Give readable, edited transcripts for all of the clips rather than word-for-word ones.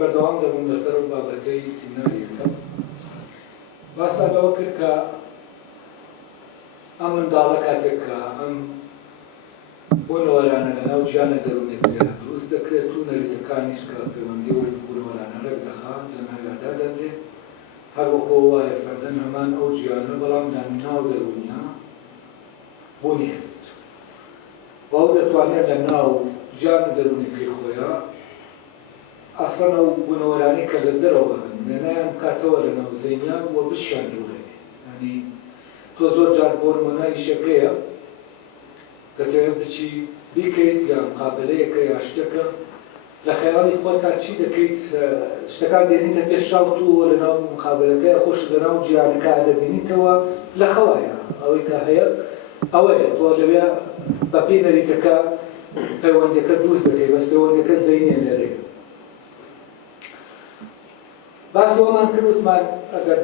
بەردەوام دەبووم لەسەر بابەتەی سینەریەکە باسمان لەوە کرد کە ئەم منداڵە کاتێک کە ئەم بوونەوەرانە لەناو گیانە دەروونێکدا دروست دەکرێت و نەریتەکانیش کە پەیوەندی و بوونەوەرانە ڕێک دەخات لە ناویادا دەدرێت هەر وەکو وایە فەردەن هەمان ئەو گیانە بەڵام ناو دەرونیا بوونی هەبێت ئەو دەتوانێت لە ناو گیانە دەروونەکەی خۆیان ئەسڵەن ئەو بوونەوەرانەی کە لە دەرەوە هەن وێنەیان بکاتەوە لە ناو زەینیان و بشیان جوڵێت ینی تۆ زۆر جار بۆ نمونە ئیشەکەیە دەتەوێت بچی بیکەیت یا مقابلەیەکە یا شتێکە لە خەیاڵی خۆتا چی دەکەیت شتەکان دێنیتە پێش چاوت و لە ناو مقابلەکەی خۆش لە ناو گیانەکە دەبینیتەوە لە خەوایە ئەوەی کە هەیە ئەوەیە تۆ لەوێ بەپێی نەریتەکە پەیوەندیەکە دروست دەکەیت بەس پەیوەندیەکە زەینیە لێرەیە باسی ئەومان کردوتمان ئەگەر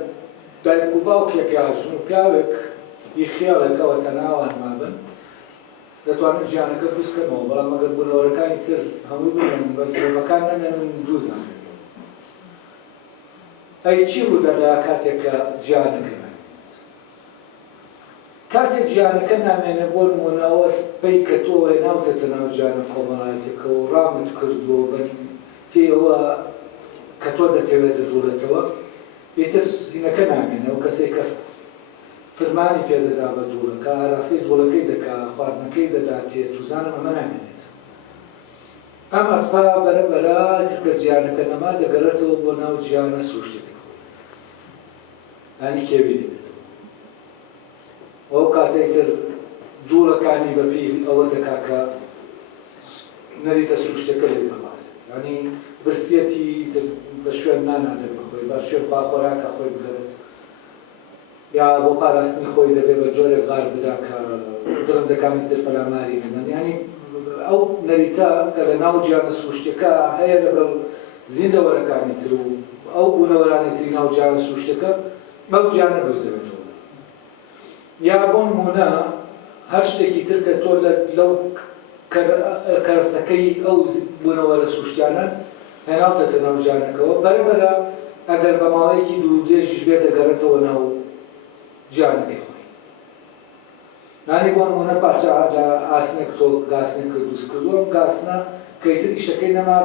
دایک و باوکێک یا ژن و پیاوێک هی خیاڵێکەوە تەناوان مابن دەتوانن گیانەکە دروستکەنەوە بەڵام ئەگەر بوونەوەرەکانی تر هەمووی بنێن بەس مرۆڤەکان نەمێنن دروست ناکەن ئەی چی ڕوو دەدا کاتێک کە گیانەکە کاتێک گیانەکە نامێنێ بۆ نمونەوە سپەی کە تۆ هێناوتێتە ناو گیانە کۆمەڵایەتێکە و ڕامت کردووە بە پێی ئەوە کە تۆ دەتەوێت دەجوڵێتەوە ئیتر هینەکە نامێنێ و کەسێک کە فرمانی پێدەدا بە جوڵەکە ئاراستەی جوڵەکەی دەکا خواردنەکەی دەداتێت جوزانم ئەمە نامێنێت ئەم ئەسپا بەرەبەرە ترکە گیانەکە نەما دەگەڕێتەوە بۆ ناو گیانە سروشتێک ینی کێوی دەبێت ئەو کاتێک تر جوڵەکانی بەپی ئەوە دەکا کە نەریتە سروشتەکە لێ بەباسێت ینی برسیەتی بە شوێن نانادەر بخۆی بە شوێن خواخۆراکە خۆی بگەرێت یا بۆ پاراستنی خۆی دەبێت بە جۆرێک غار بدا کە دڵندەکانی تر پەلاماری بێنن ینی ئەو نەریتە کە لە ناو گیانە سروشتەکە هەیە لەگەڵ زیندەوەرەکانی تر و ئەو بوونەوەرانی تری ناو گیانە سروشتەکە ئەو گیانە دروست دەبێتەوە یا بۆ نمونە هەر شتێکی تر کە تۆ لەو کەرەستەکەی ئەو بوونەوەرە سروشتیانە هێناوتەتە ناو گیانەکەەوە بەرەبەرە ئەگەر بە ماوەیەکی دوو درێژیش بێ دەگەڕێتەوە ناو گیانەکەی خۆی نانی بۆ نمونە پارچە لە ئاسنێک تۆ گاسنێک دروست کردووە ئەم گاسنە کە ئیتر ئیشەکەی نەما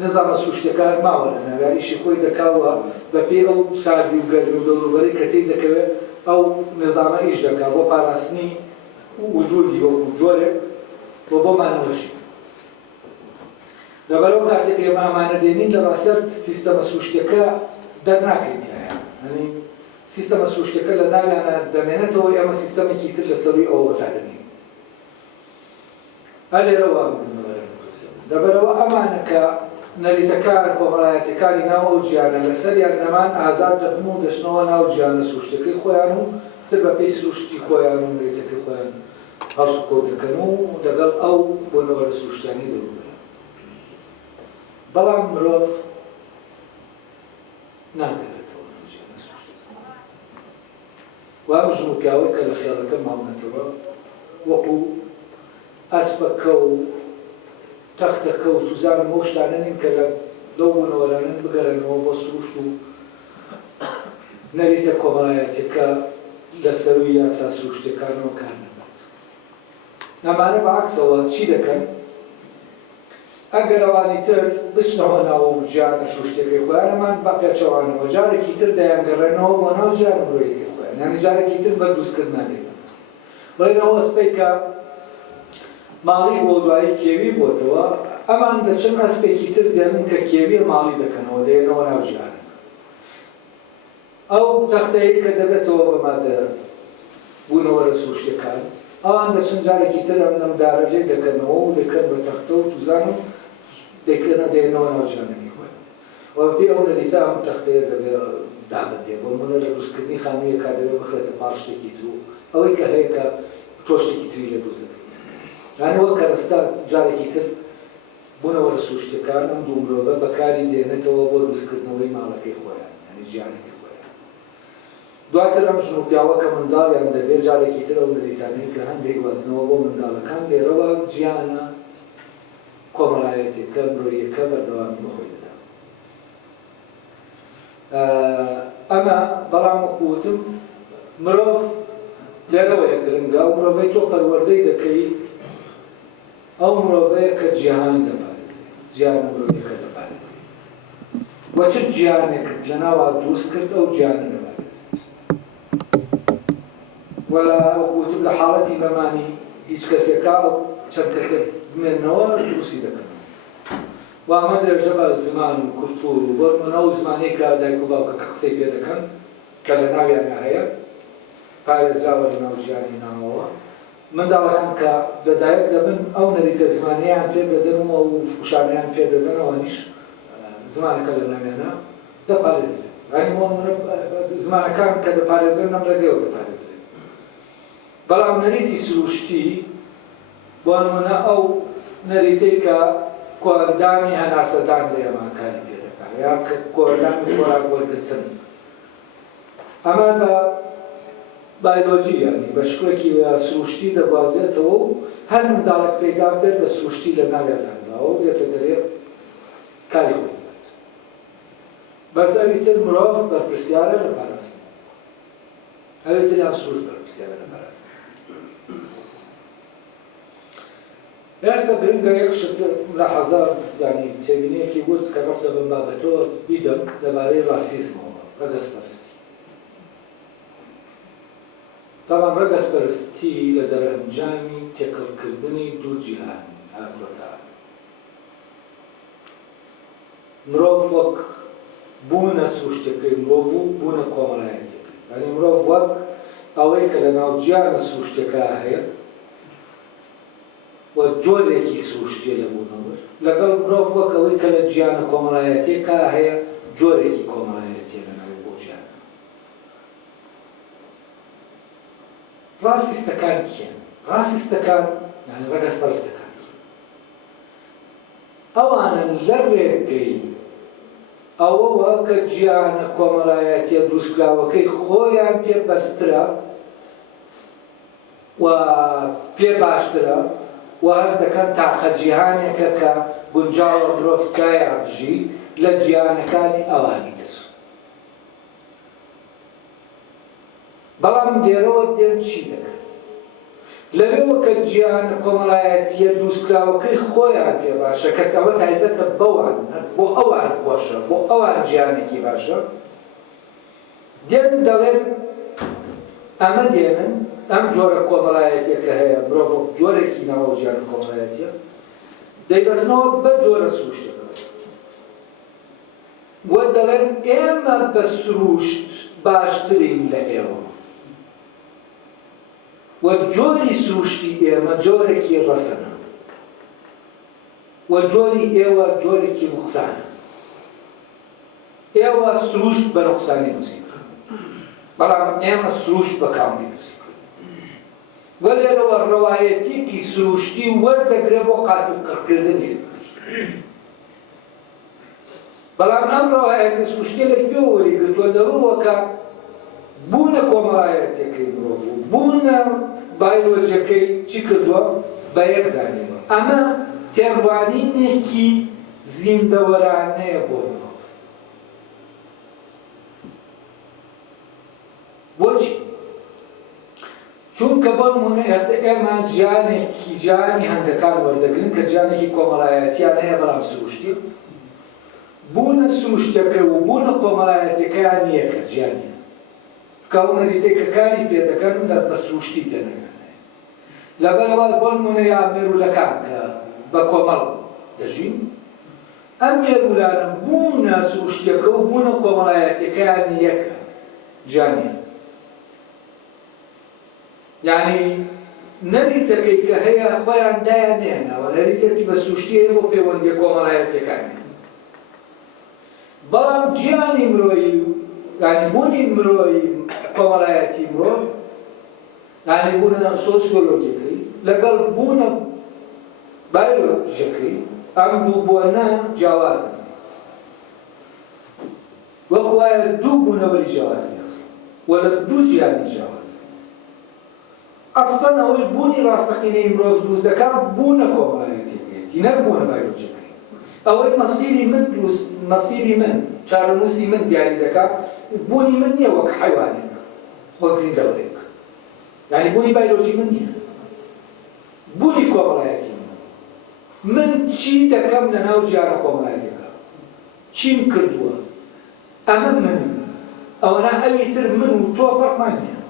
نەزانە سروشتەکە ماوە لە ناویان ئیشی خۆی دەکاوە بەپێی ئەو ساردی و گەرمی و دەوروبەری کە تێی دەکەوێت ئەو نظامە ئیش دەکات بۆ پاراستنی وجودی وەکو جۆرێک بۆ بۆمانەوەشی لەبەرەوە کاتێک ئێمە ئەمانە دێنین لە ڕاستیان سیستەمە سروشتەکە دەرناکەین ینی سیستەمە سروشتەکە لە ناویانە دەمێنێتەوە ئێمە سیستەمێکی تر لەسەروی ئەوە دادەنین لێرەوە لەبەرەوە ئەمانە کە نەریتەکان کۆمەڵایەتەکانی ناو ئەو گیانە لەسەریان نەمان ئازاد دەبن و دەچنەوە ناو گیانە سروشتەکەی خۆیان و تر بەپێی سروشتی خۆیان و نەریتەکەی خۆیان هەڵس کۆ دەکەن و لەگەڵ ئەو بوونەوەرە سروشتیانی دەروبەرن بەڵام مرۆڤ ناگەرێتەوە ناو گیانە سروشتەکە وام ژن و پیاوەی کە لە خەیاڵەکە ماونەتەوە وەکو ئەسپەکە و تەختەکە و سوزانم ئەو شتانە نین کە لەو بوونەوەرانە بگەڕێنەوە بۆ سروشت و نەریتە کۆمەڵایەتەکە لەسەروی یاسا سروشتەکانەوە کار نەبات ئەمانە بەعەکسەوە چی دەکەن ئەگەر ئەوانی تر بچنەوە ناو گیانە سروشتەکەی خۆیان ئەمان بە پێچەوانەوە جارێکی تر دەیانگەڕێنەوە بۆ ناو گیانە مرۆیەکەی خۆیان یانی جارێکی تر بە دروستکردنان دێنن بڵێنەوە ئەسپەی کە ماڵی بۆ دوایی کێوی بۆتەوە ئەمان دەچن ئەسپێکی تر دێنن کە کێوی ماڵی دەکەنەوە دێنەوە ناو گیانە ئەو تەختەیە کە دەبێتەوە بە مادە بوونەوەرە سروشتەکان ئەوان دەچن جارێکی تر ئەم نەمدارە لێ دەکەنەوە و دەکەن بە تەختە و توزان و دێنەوە ناو گیانەکەی خۆیان وە پێی ئەو نەریتە ئەم تەختەیە دەبێت دابەدێ بۆ نمونە لە دروستکردنی خانوویەکە دەبێت بخرێتە پاڵ شتێکی تر و ئەوەی کە هەیە کە تۆ شتێکی تری لێ دروست دەکەیت یانەوە کەرەستا جارێکی تر بوونەوەرە سروشتەکان ئەم دوو مرۆڤە بەکاری دێنێتەوە بۆ دروستکردنەوەی ماڵەکەی خۆیان یعنی گیانەکەی خۆیان دواتر ئەم ژن و پیاوەکە منداڵیان دەبێت جارێکی تر ئەو نەریتانەی کە هەندێک وەزنەوە بۆ منداڵەکان لێرەوە گیانە کۆمەڵایەتێکە مرۆیەکە بەردەوامی بەخۆی دەدا ئەمە بەڵام وەکوتم مرۆڤ لێرەوە یەک درنگا و مرۆڤەی تۆ پەروەردەی دەکەی ئەو مرۆڤەیە کە جیهان دەپارێزێ جیهان مرۆڤەکە دەپارێزێ وە چ جیهانێکت لە ناوە دروست کرد ئەو جیهانە دەپارێزێت وەلا وەکوتم لە حاڵەتی بەمانی هیچ کەسێکا چەند کەسێک بمێنەوە دروستی دەکەن و ئەمە درێژە بە زمان و کولتور و بۆ ئەو زمانەی کە دایک و باوکەکە قسەی پێ دەکەن کە لە ناویانە هەیە پارێزراوە لە ناو ژیانی ناوەوە منداڵەکان کە لەدایک دەبن ئەو نەریتە زمانیان پێ دەدەنەوە و وشانەیان پێ دەدەنەوە نیش زمانەکە لە ناویانە دەپارێزرێت زمانەکان کە دەپارێزرێن نەم ڕێگەیەوە دەپارێزرێت بەڵام نەریتی سروشتی بۆ نمونە ئەو نەریتەی کە کۆردانی هەناسەدان لە ئێماکانی پێ دەکات یا کە کۆردانی خۆراک وەرگرتن ئەمە بە بایۆلۆژی یانی بە شکلێکی سروشتی دەگوازێتەوە و هەر منداڵێک پەیدا بێت بە سروشتی لە ناویانداوە و دێتە دەرێ کاری خۆی بێت بەس ئەویتر مرۆڤ بەرپرسیارە لە پاراستن ئەویتر یان سروشت بەرپرسیارە لە پاراستن ئێستا گرنگە یەک شت لە حەزار ینی تێبینیەکی ورد کە ڕەفتە بەم بابەتەوە بیدەم لەبارەی ڕاسیزمەوە ڕەگەزپەرستی طبعا ڕەگەزپەرستی لە دەرەنجامی تێکەڵکردنی دوو جیهان هاتووەتە مرۆڤ وەک بوونە سروشتەکەی مرۆڤ و بوونە کۆمەڵایەتێکی ینی مرۆڤ وەک ئەوەی کە لە ناو جیانە سروشتەکە هەیە و جۆرێکی سروشتیە لە بوونەوە لەگەڵ مرۆڤ وەک ئەوەی کە لە جیانە کۆمەڵایەتێکە هەیە جۆرێکی کۆمەڵایەتێ لە ناو بۆ جیان ڕاسیستەکان کێن ڕاسیستەکان یعنی ڕەگەزپەرستەکان ئەوانە لە ڕێگەی ئەوەوە کە جیانە کۆمەڵایەتیە دروستکراوەکەی خۆیان پێ بەرزترە و پێ باشترە و هەست دەکەن تاقە جیهانێکە کە گونجاوە مرۆڤ تایە بژی لە جیهانەکانی ئەوانی تر بەڵام دێرەوە دێن چی دەکەن لەوێوە کە جیهانە کۆمەڵایەتیە دروستکراوەکەی خۆیان پێ باشە کە ئەوە تایبەتە بەوان بۆ ئەوان خۆشە بۆ ئەوان جیهانێکی باشە دێن دەڵێن ئەمە دێنن ئەم جۆرە کۆمەڵایەتێکە هەیە مرۆڤ جۆرێکی ناوە جیهانە کۆمەڵایەتیە دەیبەستنەوە بە جۆرە سروشتەکە وە دەڵێن ئێمە بە سروشت باشترین لە ئێوە و جۆری سروشتی ئێمە جۆرێکی ڕەسەنە و جۆری ئێوە جۆرێکی نوقسانە ئێوە سروشت بە نوقسانی نووسیکە بەڵام ئێمە سروشت بە کاملی نووسیکە و لێرەوە ڕەوایەتێکی سروشتی وەردەگرێ بۆ قات و قڕکردنی بەڵام ئەم ڕەوایەتە سروشتیە لە گوێ وەریگرتووە دەڕووە کە بوونە کۆمەڵایەتەکەی مرۆڤ و بوونە بایۆلۆجیەکەی چی کردووە بە یەک زانیوە ئەمە تێڕوانینێکی زیندەوەرانەیە بۆ مرۆڤ بۆچی چونکە بۆ نمونە ئێستا ئێمە جیهانی هەنگەکان وەردەگرن کە جیهانێکی کۆمەڵایەتیان هەیە بەڵام سروشتی بوونە سروشتەکە و بوونە کۆمەڵایەتەکەیان یەکە جیهانیە کاونەریتەی کە کاری پێ دەکەن بە سروشتی دەنەگەن لەبەرەوە بۆ نمونە یا مێرولەکان کە بە کۆمەڵ دەژین ئەم مێرولانە بوونە سروشتەکە و بوونە کۆمەڵایەتەکەیان یەکە جیهانیە یعنی نەریتەکەی کە هەیە خۆیان دایانێنەوە نەریتێکی بە سروشتی هەیە بۆ پەیوەندی کۆمەڵایەتەکانی بەڵام جیهانی مرۆیی یعنی بوونی مرۆیی کۆمەڵایەتی مرۆڤ یعنی بوونە سۆسیۆلۆجیەکەی لەگەڵ بوونە بایۆلۆژیەکەی ئەم دوو بوونە جیاوازن وەک وایە دوو بوونەوەری جیاوازی و لە دوو جیهانی جیاوازن ئەسڵەن ئەوەی بوونی ڕاستەقینەی مرۆڤ دروست دەکات بوونە کۆمەڵایەتێکی نەک بوونە بایۆلۆجیەکەی ئەوەی مەسیری من دروست مەسیری من چارەنووسی من دیاری دەکات بوونی من نییە وەک حیوانێک وەک زیندەوەرێک یعنی بوونی بایۆلۆژی من نییە بوونی کۆمەڵایەتی من چی دەکەم لەناو جیانە کۆمەڵایەتێکە چیم کردووە ئەمە منم ئەوەنا ئەوی تر من و تۆ فەرقمان نییە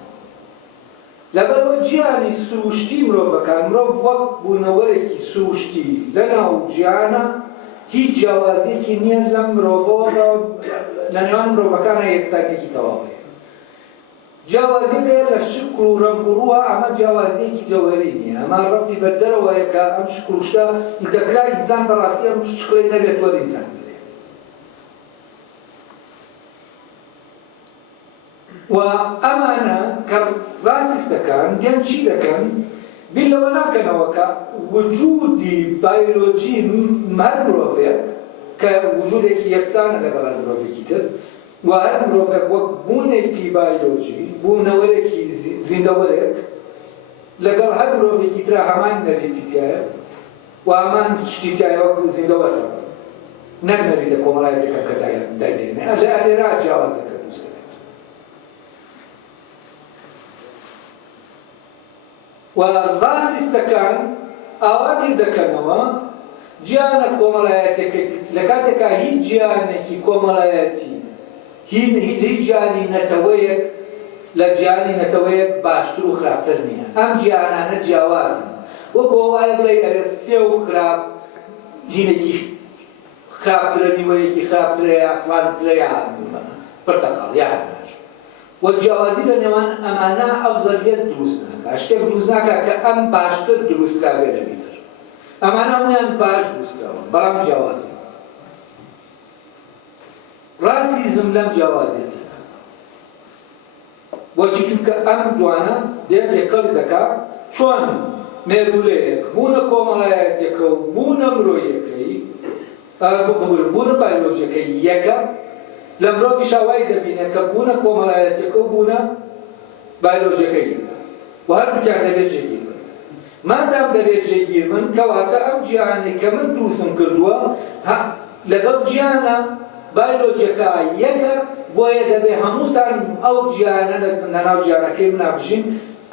لەبەرەوە گیانی سروشتی مرۆڤەکان مرۆڤ وەک بوونەوەرێکی سروشتی لەناو گیانە هیچ جیاوازیەکی نییە لە مرۆڤەوە لە نێوان مرۆڤەکانە یەکسانیەکی تەواوەیە جیاوازی بێت لە شکل و ڕەنگ و ڕووە ئەمە جیاوازیەکی جەوهەری نییە ئەمە ڕەتی بەردەرەوەیە کە ئەم شکل و شتە دەکرا ئینسان بەڕاستی ئەم شکڵی نەبێت وەرە ئینسان و ئەمانە کە ڕاستیستەکان دێن چی دەکەن بیر لەوە ناکەنەوە کە وجودی بایۆلۆجی هەر مرۆڤێک کە وجودێکی یەکسانە لەگەڵ هەر مرۆڤێکی تر و هەر مرۆڤێک وەک بوونێکی بایۆلۆجی بوونەوەرێکی زیندەوەرێک لەگەڵ هەر مرۆڤێکی ترە هەمان نەریتی تایە و هەمان شتی تایە وەک زیندەوەرە نەک نەریتە کۆمەڵایەتێکە کە دایدێنێ لێرە جیاوازەکە و ڕاستیستەکان ئاوا بیر دەکەنەوە گیانە کۆمەڵایەتێکە لە کاتێکا هیچ گیانێکی کۆمەڵایەتی هیچ گیانی نەتەوەیەک لە گیانی نەتەوەیەک باشتر و خراپتر نییە ئەم گیانانە جیاوازن وەکو وایە بڵێ ئەرێ سێ و خراپ هینێکی خراپترە نیوەیەکی خراپترە یا فڵانترە یا پرتەقاڵ یا و جیاوازی لە نێوان ئەمانە ئەو زەریەت دروست ناکات شتێک دروست ناکات کە ئەم باشتر دروست کراوێ لەبیتر ئەمانە هەموویان باش دروست کراون بەڵام جیاوازی ڕاستیزم لەم جیاوازیەتە بۆچی چونکە ئەم دوانە دێت تێکەڵ دەکات چۆن مێرولەیەک بوونە کۆمەڵایەتێکە و بوونە مرۆیەکەی بوونە بایۆلۆژیەکەی یەکە لە مرۆڤی شاوای دەبینێت کە بوونە کۆمەڵایەتێکە و بوونە بایۆلۆژیەکەی و هەردووکیان دەبێت جێگیر بن مادام دەبێت جێگیر بن کەواتە ئەم گیانەی کە من دروستم کردووە لەگەڵ گیانە بایۆلۆجیەکە یەکە بۆیە دەبێت هەمووتان ئەو گیانە لەناو گیانەکەی منابژین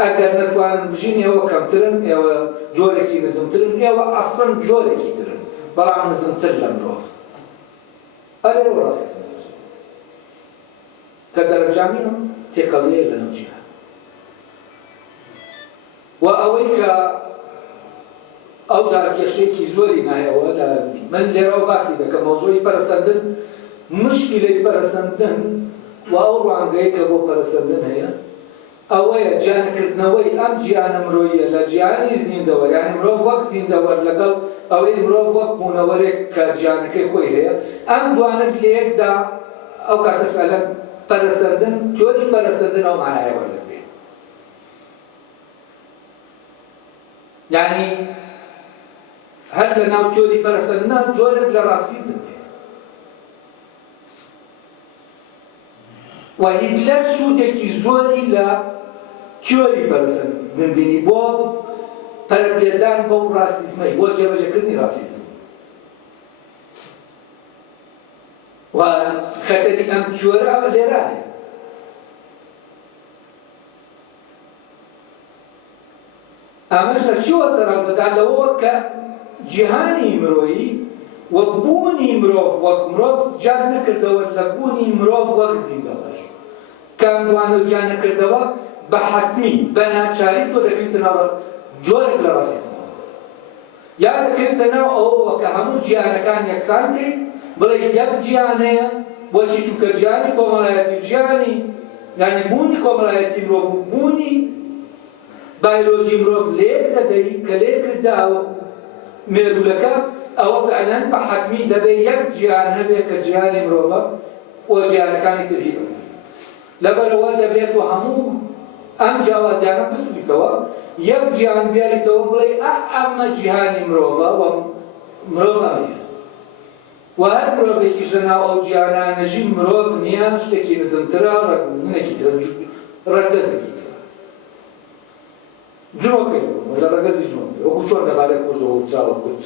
ئەگەر نەتوانن بژین ئێوە کەمترن ئێوە جۆرێکی نزمترن ئێوە ئەسڵەن جۆرێکی ترن بەڵام نزمتر لە مرۆڤ ئەلێرە ڕاستی کە دەرەنجامینم تێکەڵەیە لەناو جیهان و ئەوەی کە ئەو جارە کێشەیەکی زۆری نایەوە لە من لێرەوە باسی دەکەم مەوزوعی پەرەسەندن مشکلەی پەرەسەندن و ئەو ڕوانگەیە کە بۆ پەرەسەندن هەیە ئەوەیە گیانەکردنەوەی ئەم گیانە مرۆییە لە گیانی زیندەوەر یعنی مرۆڤ وەک زیندەوەر لەگەڵ ئەوەی مرۆڤ وەک بوونەوەرێک کە گیانەکەی خۆی هەیە ئەم دوانە لە یەکدا ئەو کاتە فعلا پەرەسەندن تیۆری پەرەسەندن ئەو مانایە وەردەگرێت یعنی هەر لە ناو تیۆری پەرەسەندنە جۆرێک لە ڕاستیزم و هیتلەر سوودێکی زۆری لە تیۆری پەرەسەندن بینی بۆ پەرەپێدان بۆ ڕاستیزمەی بۆ جێبەجێکردنی ڕاستیزم و خەتەری ئەم جۆرە لێرانێ ئەمەش لە چیوە سەرەڵ دەدات لەوە کە جیهانی مرۆیی و بوونی مرۆڤ وەک مرۆڤ جان نەکردەوە لە بوونی مرۆڤ وەک زیندەوەر کام دوانە جان نەکردەوە بە حەتمی بە ناچاری تۆ دەکەویتە ناو جۆرێک لە ڕاستیزمەوە یا دەکەویتە ناو ئەوەوە کە هەموو جیهانەکان یەکسان کەی بڵێ یەک جیهانەیە بۆچی چونکە جیهانی کۆمەڵایەتی جیهانی یعنی بوونی کۆمەڵایەتی مرۆڤ و بوونی بایۆلۆژی مرۆڤ لێک دەدەی کە لێ کرداوە مێرولەکە ئەوە فعلەن بە حەتمی دەبێت یەک جیهان هەبێت کە جیهانی مرۆڤە و جیهانەکانی تری لەبەرەوە دەبێت و هەموو ئەم جیاوازیانە بسبیتەوە یەک جیهان بیاریتەوە بڵێ ئەمە جیهانی مرۆڤە و مرۆڤ ئەمەیە و هەر مرۆڤێکیش لەناو ئەو جیهانانەژی مرۆڤ نییە شتێکی نزمترە ڕەگمنێکی ترە ڕەگەزێکی ترە جنۆکەی لە ڕەگەزی جنۆکەی وەکو چۆن لەبارەی کوردەوە و چاوە کورد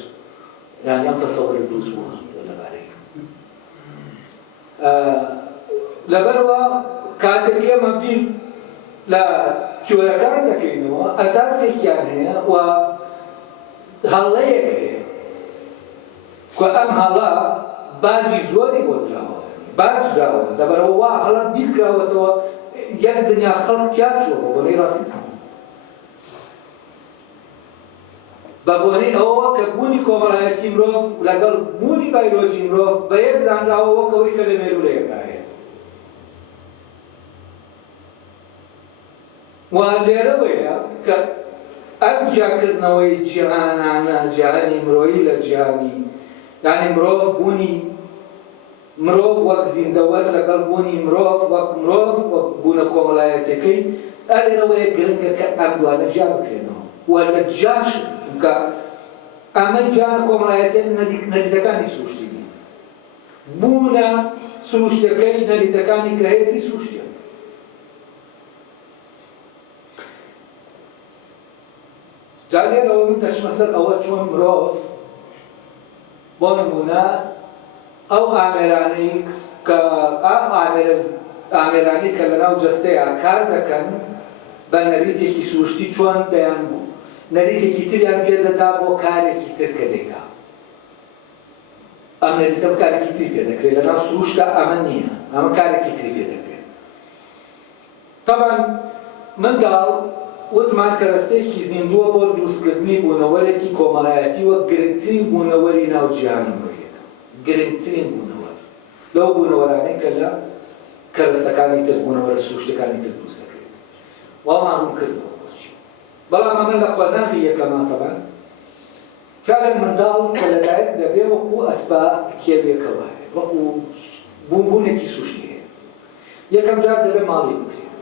يعني ئەم تەسەووڕی دروست بووە لەبارەی لەبەرەوە کاتێک ئێمە بیر لە تیۆرەکان دەکەینەوە ئەساسێکیان هەیە و هەڵەیەک هەیە کە ئەم هەڵە باجی زۆری بۆ دراوە باج دراوە لەبەرەوە وا هەڵە بیرکراوەتەوە یەک دنیا خەڵک تیاچووە بۆ بۆنەی ڕاستیزم بە بۆنەی ئەوەوە کە بوونی کۆمەڵایەتی مرۆڤ لەگەڵ بوونی بایۆلۆژی مرۆڤ بە یەک زانراوە وەکەوەی کە لە مێرولەیەکدا هەیە و لێرەوەیە کە ئەم جیاکردنەوەی جیهانانە جیهانی مرۆیی لە جیهانی یعنی مرۆڤ بوونی مرۆڤ وەک زیندەوەر لەگەڵ بوونی مرۆڤ وەک مرۆڤ وەک بوونە کۆمەڵایەتەکەی ئەلێرەوەیە گرنگە کە ئەم دوانە جیا بکرێنەوە و لە جاش چونکە ئەمە جیانە کۆمەڵایەتێن نەریتەکانی سروشتی بوونە سروشتەکەی نەریتەکانی کە هەیەی سروشتیە جا لێرەوە من دەچمە سەر ئەوە چۆن مرۆڤ بۆ نمونە ئەو ئامێرانەی کە ئامێرانی کە لەناو جەستەیە کار دەکەن بە نەریتێکی سروشتی چۆن بەیان بوو نەریتێکی تریان پێدەدا بۆ کارێکی تر کە دەیکا ئەم نەریتە کارێکی تری پێ دەکرێت لەناو سروشتە ئەمە نییە ئەمە کارێکی تری پێ دەکرێت طبعا منداڵ وتمان کەرەستەیەکی زیندووە بۆ دروستکردنی بوونەوەرێکی کۆمەڵایەتی وەک گرنگترین بوونەوەری ناو جیهانی مرۆییەکە گرنگترین بوونەوەر لەو بوونەوەرانەی کە لە کەرەستەکانی تر بوونەوەرە سروشتەکانی تر دروست دەکرێت وەڵام ڕوون کردەوە بەڵام ئەمە لە قۆناغی یەکەمان طبعا فعلا منداڵ کە لەدایک دەبێ وەکو ئەسپا کێوێکەوە هەیە وەکو بوونبوونێکی سروشتی هەیە یەکەم جار دەبێ ماڵی بکرێت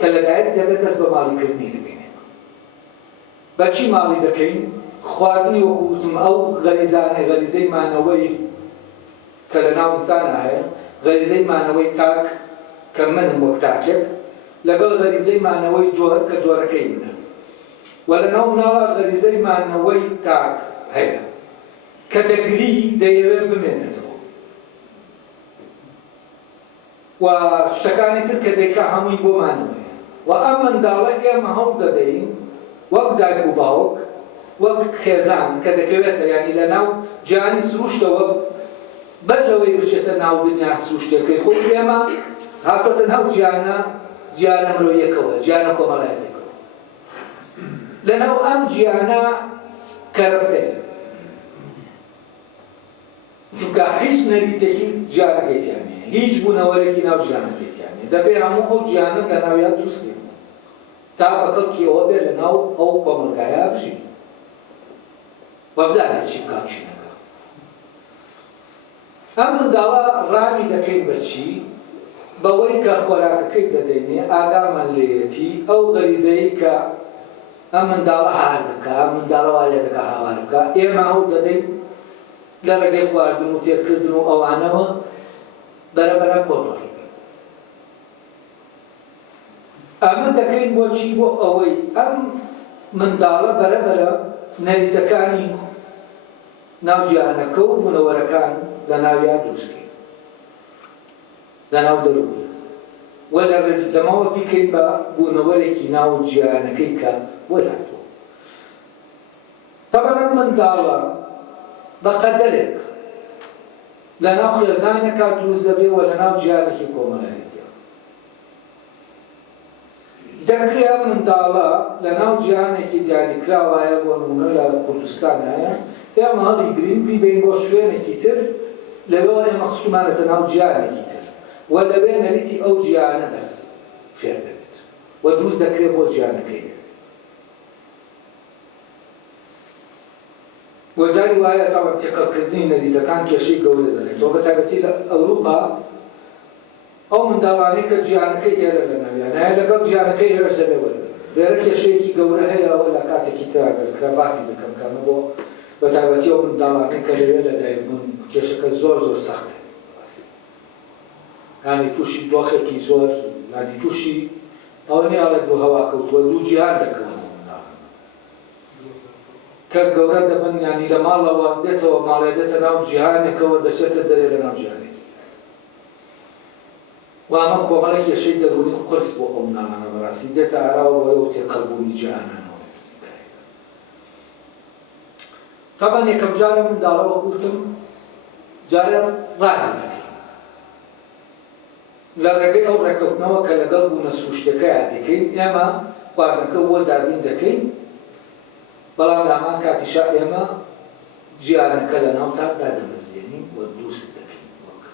کە لەدایک دەبێت دەست بە ماڵیکردنی دەبێنێت بەچی ماڵی دەکەین خواردنی وەکو وتم ئەو غەریزانەی غەریزەی مانەوەی کە لە ناو ئینسانە هەیە غەریزەی مانەوەی تاک کە منم وەک تاکێک لەگەڵ غەریزەی مانەوەی جۆر کە جۆرەکەی منە و لەناو مناڵە غەریزەی مانەوەی تاک هەیە کە دەگری دەیەوێت بمێنێتەوە و شتەکانی تر کە دەیکا هەمووی بۆ مانەوەیە و ئەم منداڵە ئێمە هەڵ دەدەین وەک دایک و باوک وەک خێزان کە دەکەوێتە یعنی لەناو جیهانی سروشتەوە بەر لەوەی بچێتە ناو دنیا سروشتەکەی خۆی ئێمە هاتۆتە ناو جیهانە مرۆییەکەوە جیهانە کۆمەڵایەتێکەوە لەناو ئەم جیهانە کەرەستەیە چونکە هیچ نەریتێکی جیهانەکەیتیان نییە هیچ بوونەوەرێکی ناو جیهانەکەیتیان نییە دەبێ هەموو ئەو جیهانە لە ناویان دروستکرێن تا بەکەڵکی ئەوە بێ لەناو ئەو کۆمەلگایە بژین وەبزانێت چی بکات چی نەکات ئەم منداڵە ڕامی دەکەین بەچی بەوەی کە خۆراکەکەی دەدەینێ ئاگامان لێیەتی ئەو غەریزەیە کە ئەم منداڵە هار دەکا ئەم منداڵە وا لێ دەکا هاوار بکە ئێمە هەوڵ دەدەین لە ڕێگەی خواردن و تێرکردن و ئەوانەوە بەرەبەرە کۆنتڕۆڵی بکەین ئەمە دەکەین بۆچی بۆ ئەوەی ئەم منداڵە بەرەبەرە نەریتەکانی ناو جیهانەکە و بوونەوەرەکان لە ناویان دروستکەین لەناو دەروونە و لەمەوە بیکەین بە بوونەوەرێکی ناو جیهانەکەی کە وەی هاتووە طبعا ئەم منداڵە بەقەدەرێک لەناو خێزانێکا دروست دەبێ و لەناو جیهانێکی کۆمەڵایەتیە دەکرێ ئەم منداڵە لەناو جیهانێکی دیاریکراوایە بۆ نمونە لە کوردستانایە ئێمە هەڵیگرین بیبین بۆ شوێنێکی تر لەوێ ئێمە خشتمانەتە ناو جیهانێکی تر و لەوێ نەریتی ئەو جیهانەدا فێر دەبێت و دروست دەکرێت بۆ جیهانەکەی وەجاری وایە تاوان تێکەڵکردنی نەریتەکان کێشەی گەورە دەنێتەوە بەتایبەتی لە ئەوروپا ئەو منداڵانەی کە جیهانەکەی ئێرە لە ناویانایە لەگەڵ جیهانەکەی ئێرەش دەبێ وەرگێت لێرە کێشەیەکی گەورە هەیە ئەوە لە کاتێکی تراگەرکرا باسی دەکەم کەمە بۆ بەتایبەتی ئەو منداڵانەی کە لەوێ لەدایکبوون کێشەکە زۆر سەختە یعنی تووشی دۆخێکی زۆر یعنی تووشی ئەو نیاڵێک بۆ هەوا کەوتووە دوو جیهان دەکەن کە گەورە دەبن یانی لە ماڵەوە دێتەوە ماڵێ دێتە ناو جیهانێکەوە دەچێتە دەرێ لە ناو جیهانێکی و ئەمە کۆمەڵە کێشەی دەرونی قرس بۆ ئەو نامانە بەڕاستی دێتە ئاراوە بۆ تێکەڵبوونی جیهانانەوە. طبعاً یەکەم جارە منداڵەوە گوتم جارە ڕادەکەی لە ڕێگەی ئەو ڕێکەوتنەوە کە لەگەڵ بوونە سروشتەکەیە دەکەین ئێمە خواردنەکە بۆ دابین دەکەین بەڵام لەمان کاتیشا ئێمە گیانەکە لە ناوتا دادەمەزێنین و دروست دەکەین وەک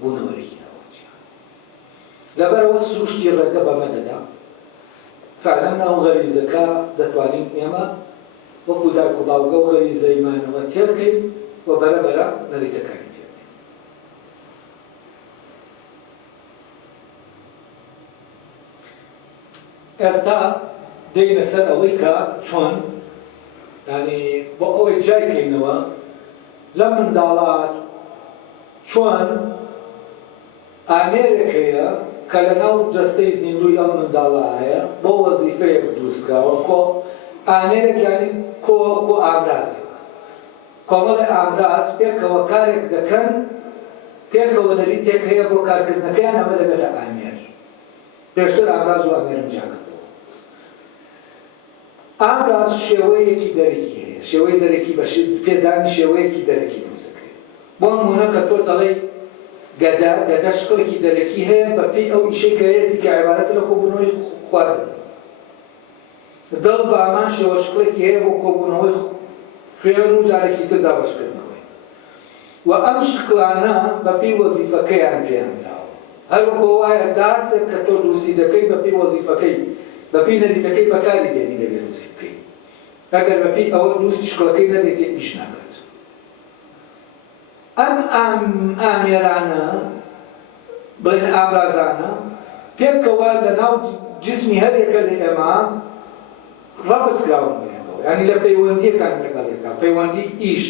بوونەوەرێکی ناوەجیان لەبەرەوە سروشتی ڕێگە بەمە دەدا فعلا ناو غەریزەکە دەتوانین ئێمە وەکو دایک و باوکە و غەریزەیمانەوە تێبکەین و بەرەبەرە نەریتەکانی پێ بکەین. ئێستا دەینە سەر ئەوەی کە چۆن ینی بۆ ئەوەی جایکەینەوە لە منداڵات چۆن ئامێرێک هەیە کە لە ناو جەستەی زیندوی ئەم منداڵایە بۆ وەزیفەیەک دروستکراوە کۆ ئامێرێک یانی کۆ ئامرازێک کۆمەڵی ئامراز پێکەوە کارێک دەکەن پێکەوە نەریتێک هەیە بۆ کارکردنەکەیان ئەمە دەبێتە ئامێر پێشتر ئامراز و ئامێرم جاکردەوە. ئامراز شێوەیەکی دەرەکی هەیە شێوەی دەرەکی بە پێدانی شێوەیەکی دەرەکی دروستەکرێت بۆ نمونە کە تۆ دەڵێ گەدە شکڵێکی دەرەکی هەیە بە پێی ئەو ئیشەی کە هەیەی کە عیبارەتە لە کۆبوونەوەی خواردن دڵ بە ئامان شێوە شکڵێکی هەیە بۆ کۆبوونەوەی خوێن و جارێکی تر دابەشکردنەوەی و ئەم شکڵانە بە پێی وەزیفەکەیان پێیان دراوە هەروەکو وایە داسێک کە تۆ دروستی دەکەی بە پێی وەزیفەکەی بە پێی نەریتەکەی بەکاری دێنی دەبێت دروستی بکەی ئەگەر بە پێی ئەوە دروستی شکڵەکەی نەدێتێ ئیش ناکات. ئەم ئامێرانە بڵێن ئامرازانە پێکەوە لە ناو جسمی هەرێکە لە ئێمە ڕەبط کراون بێنەوە یعنی لە پەیوەندیەکان لەگەڵێکە پەیوەندی ئیش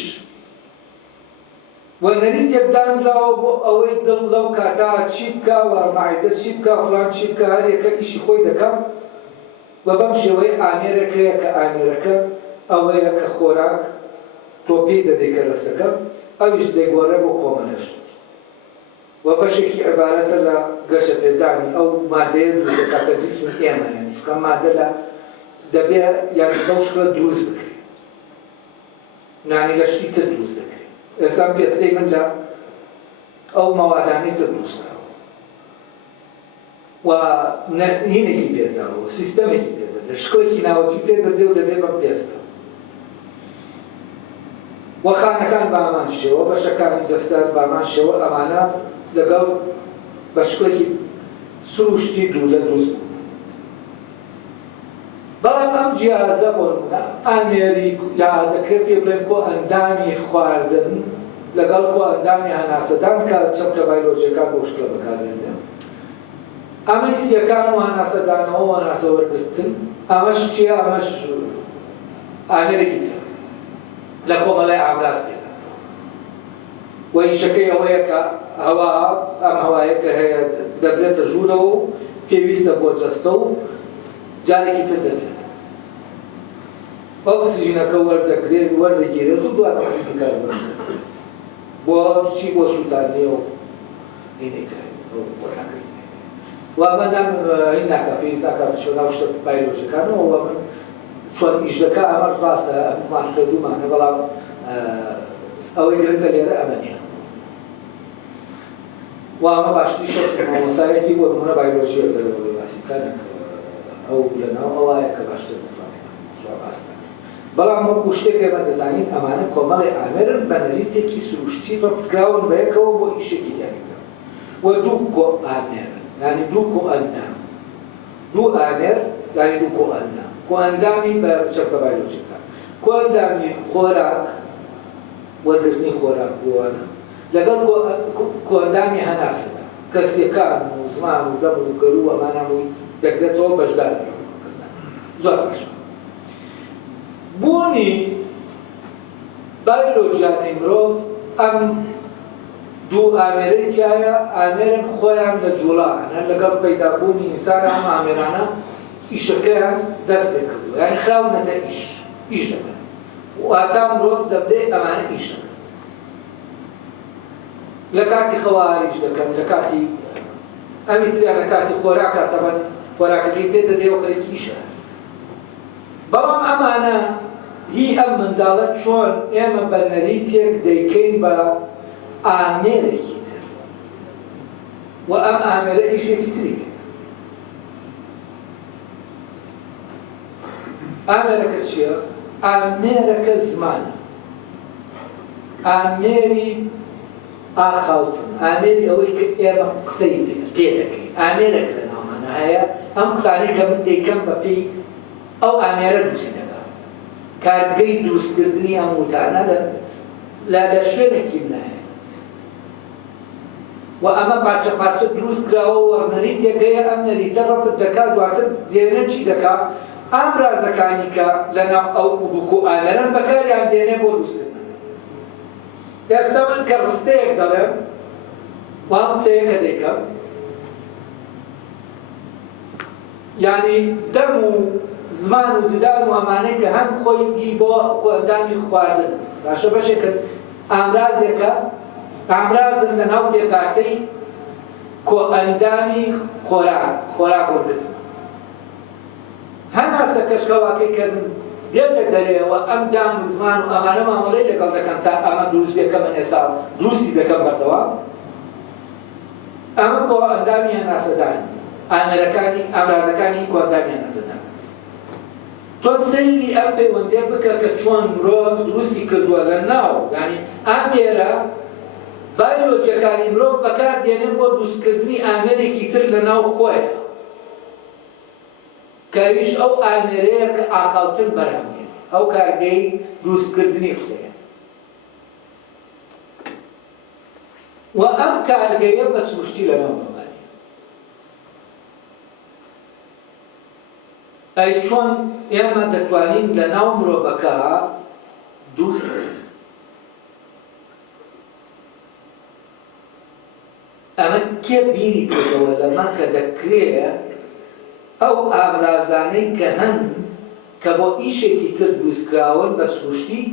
و نەریتێک دانراوە بۆ ئەوەی دڵ لەو کاتا چی بکە و مایدە چی بکە فڵان چی بکە هەرێکە ئیشی خۆی دەکەم و بەم شێوەی ئامێرێک هەیە کە ئامێرەکە ئەوەیە کە خۆراک تۆ پێی دەدەی کە ڕستەکە ئەویش دەیگۆڕێ بۆ کۆمەلەشت و بەشێکی عیبارەتە لە گەشە پێدانی ئەو مادەیە دروستەکە کە جسمی ئێمە یعنی چونکە مادە لە دەبێت یعنی لەو شکڵە دروست بکرێت نانی لە شتی تر دروست دەکرێت. ئێستا پێستەی من لە ئەو مەوادانەی تر دروستکراوە و هینێکی پێدراوە سیستەمێکی پێدە لە شکڵێکی ناوەکی پێدەدێ و دەبێت بەم پێستە و خانەکان بامان شێوە بەشەکانی جەستان بامان شێوە ئەمانە لەگەڵ بە شکڵێکی سروشتی دوو لە دروست بوو. بەڵام ئەم جیازە بۆ نمونە ئامێری یا دەکرێت پێ بڵێن کۆ ئەندامی خواردن لەگەڵ کۆ ئەندامی هەناسەدان کە چەمکە بایۆلۆجیەکان بۆ شکڵە بەکاربێنێن ئەمەی سیەکان و هەناسەدانەوە و هەناسەوەرگرتن ئەمەش چیە ئەمەش ئامێرێکی تر لە کۆمەڵای ئامراز پێدا و ئیشەکەی ئەوەیە کە هەوا ئەم هەوایە کە هەیە دەبرێتە ژوورەوە و پێویستە بۆ جەستە و جارێکی تر دەبێت ئۆکسیژنەکە وەردەگیرێت و دوای ئۆکسیژن کاربن بۆ چی بۆ سووتانیە و هینێکەکەی و ئەمەدان هین ناکە پێویست ناکە بچۆ ناو شتە بایۆلۆژیەکانەوە و من چۆن ئیش دەکا ئەمە ڕاستە ئەممان خوێندومانە بەڵام ئەوەی گرنگە لێرە ئەمە نییە و ئەمە باشتری شەڕ مامۆستایەتی بۆ نمونە بایۆلۆژیە دەرەوەی باسیکانە ئەو لەناو ئەوایە کە باشتر بتوانێت بەڵام وەکو شتێک ئێمە دەزانین ئەمانە کۆمەڵی ئامێرن بە نەریتێکی سروشتی ڕەبطکراون بەیەکەوە بۆ ئیشێکی دیاریکرا و دوو کۆ ئامێرن یعنی دوو کۆ ئەندام دوو ئامێر یعنی دوو کۆ ئەندام کۆ ئەندامی بە چەمکە بایۆلۆجیەکان کۆ ئەندامی خۆراک وەرگرتنی خۆراک بۆوانە لەگەڵ کۆ ئەندامی هەناسەدا کەسیەکان و زمان و دەم و گەلو و ئەمانەوەی دەکرێتەوە بەشدار زۆر باش بوونی بایۆلۆژیانەی مرۆڤ ئەم دوو ئامێرەی تایە ئامێرن خۆیان لە جوڵانە لەگەڵ پەیدابوونی ئینسان ئەم ئامێرانە ئیشەکەیان دەست پێ کردووە یعنی خراونەتە ئیش ئیش دەکەن واتە مرۆڤ دەبێت ئەمانە ئیش دەکەن لە کاتی خەواریش دەکەن لە کاتی ئەمی تریان لە کاتی خۆراکە تەبەن خۆراکەکەی پێ دەدێ و خەریکی ئیشە بەڵام ئەمانە هی ئەم منداڵە چۆن ئێمە بەرنەری تێک دەیکەین بە ئامێرێکی تر و ئەم ئامێرە ئیشێکی تری ئامێرەکە چییە؟ ئامێرەکە زمانە ئامێری ئاخاوتن ئامێری ئەوەی کە ئێمە قسەی پێ دەکەین ئامێرەک لە ناومانە هەیە ئەم قسانەی کە من دەیکەم بە پێی ئەو ئامێرە دروستی دەکات کارگەی دروستکردنی ئەم وتانە لە شوێنێکی نایە و ئەمە پارچە پارچە دروست کراوە وەرنەری تێگەیە ئەم نەریتە ڕەفت دەکات دواتر دێنە چی دەکات ئەم رازەکانی کە لەناو ئەو بکو ئامێرەن بەکاریان دێنێ بۆ دروستکردن ئێستا من کە ڕستەیەک دەڵێم وام قسەیەکە دەیکەم یعنی دەم و زمان و ددان و ئەمانەی کە هەم خۆی دی بۆ ئەندامی خواردن باشە بەشێکە ئامرازێکە ئامرازن لەناو پێکاتەی ئەندامی خۆراک وەرگرتن هەناسە کەشکەڵاکەی کردن دێتە دەرێەوە ئەم دام و زمان و ئەمانە مامەڵەی لەگەڵ دەکەن تا ئەمە دروست بێکە من ئێستا دروستی دەکەم بەردەوام ئەمە بۆ ئەندامی هەناسەدان ئامێرەکانی ئامرازەکانی ئەندامی هەناسەدان تۆ سەیری ئەم پەیوەندێ بکە کە چۆن مرۆڤ دروستی کردووە لە ناو یعنی ئامێرە بایۆلۆجیەکانی مرۆڤ بەکار دێنێن بۆ دروستکردنی ئامێرێکی تر لە ناو خۆیە کەویش ئەو ئامێرەیە کە ئاخاوتن بەرهەمێنێ ئەو کارگەی دروستکردنی قسەیە و ئەم کارگەیە بە سروشتی لەناو مەمانێ ئەی چۆن ئێمە دەتوانین لەناو مرۆڤەکە دروست ئەمە کێ بیری کردەوە لەمە کە دەکرێت ئەو ئامرازانەی کە هەن کە بۆ ئیشێکی تر دروستکراون بە سروشتی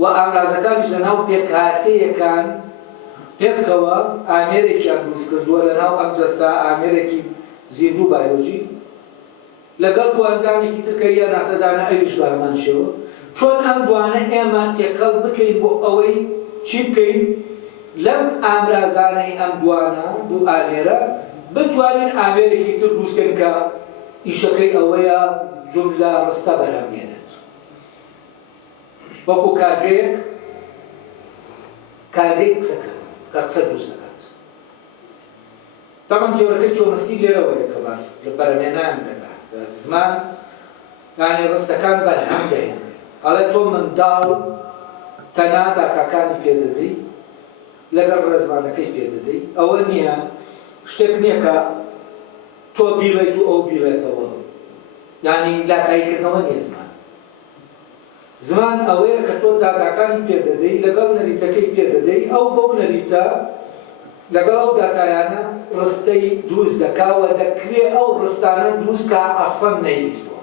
و ئامرازەکانیش لەناو پێکهاتەیەکان پێکەوە ئامێرێکیان دروست کردووە لەناو ئەم جەستا ئامێرێکی زیندوو بایۆلۆجی لەگەڵ ئەندامێکی تر کە یان ناسەدانە ئەویش بە هەمان شێوە چۆن ئەم دوانە ئێمە تێکەڵ بکەین بۆ ئەوەی چی بکەین لەم ئامرازانەی ئەم دوانە دوو ئامێرە بتوانین ئامێرێکی تر دروستکەین کە ئیشەکەی ئەوەیە جملە ڕستە بەرهەمێنێت وەکو کارگەیەک کارگەی قسەکە کە قسە دروست دەکات تامان تێورەکەی چۆمسکی لێرەوەیە کە باس لە بەرهەمێنان دەکات زمان یعنی ڕستەکان بەرهەم دەهێنێت ئەڵێ تۆ منداڵ تەنها داکاکانی پێدەدەی لەگەڵ ڕێزمانەکەی پێدەدەی ئەوە نییە شتێک نییە کە تۆ بیڵێت و ئەو بیڵێتەوە یعنی لاساییکردنەوە نییە زمان ئەوەیە کە تۆ داتاکانی پێدەدەی لەگەڵ نەریتەکەی پێدەدەی ئەو بەو نەریتە لەگەڵ ئەو داتایانە ڕستەی دروست دەکاوە دەکرێت ئەو ڕستانە دروست کە ئەسڵەن نەیویستوە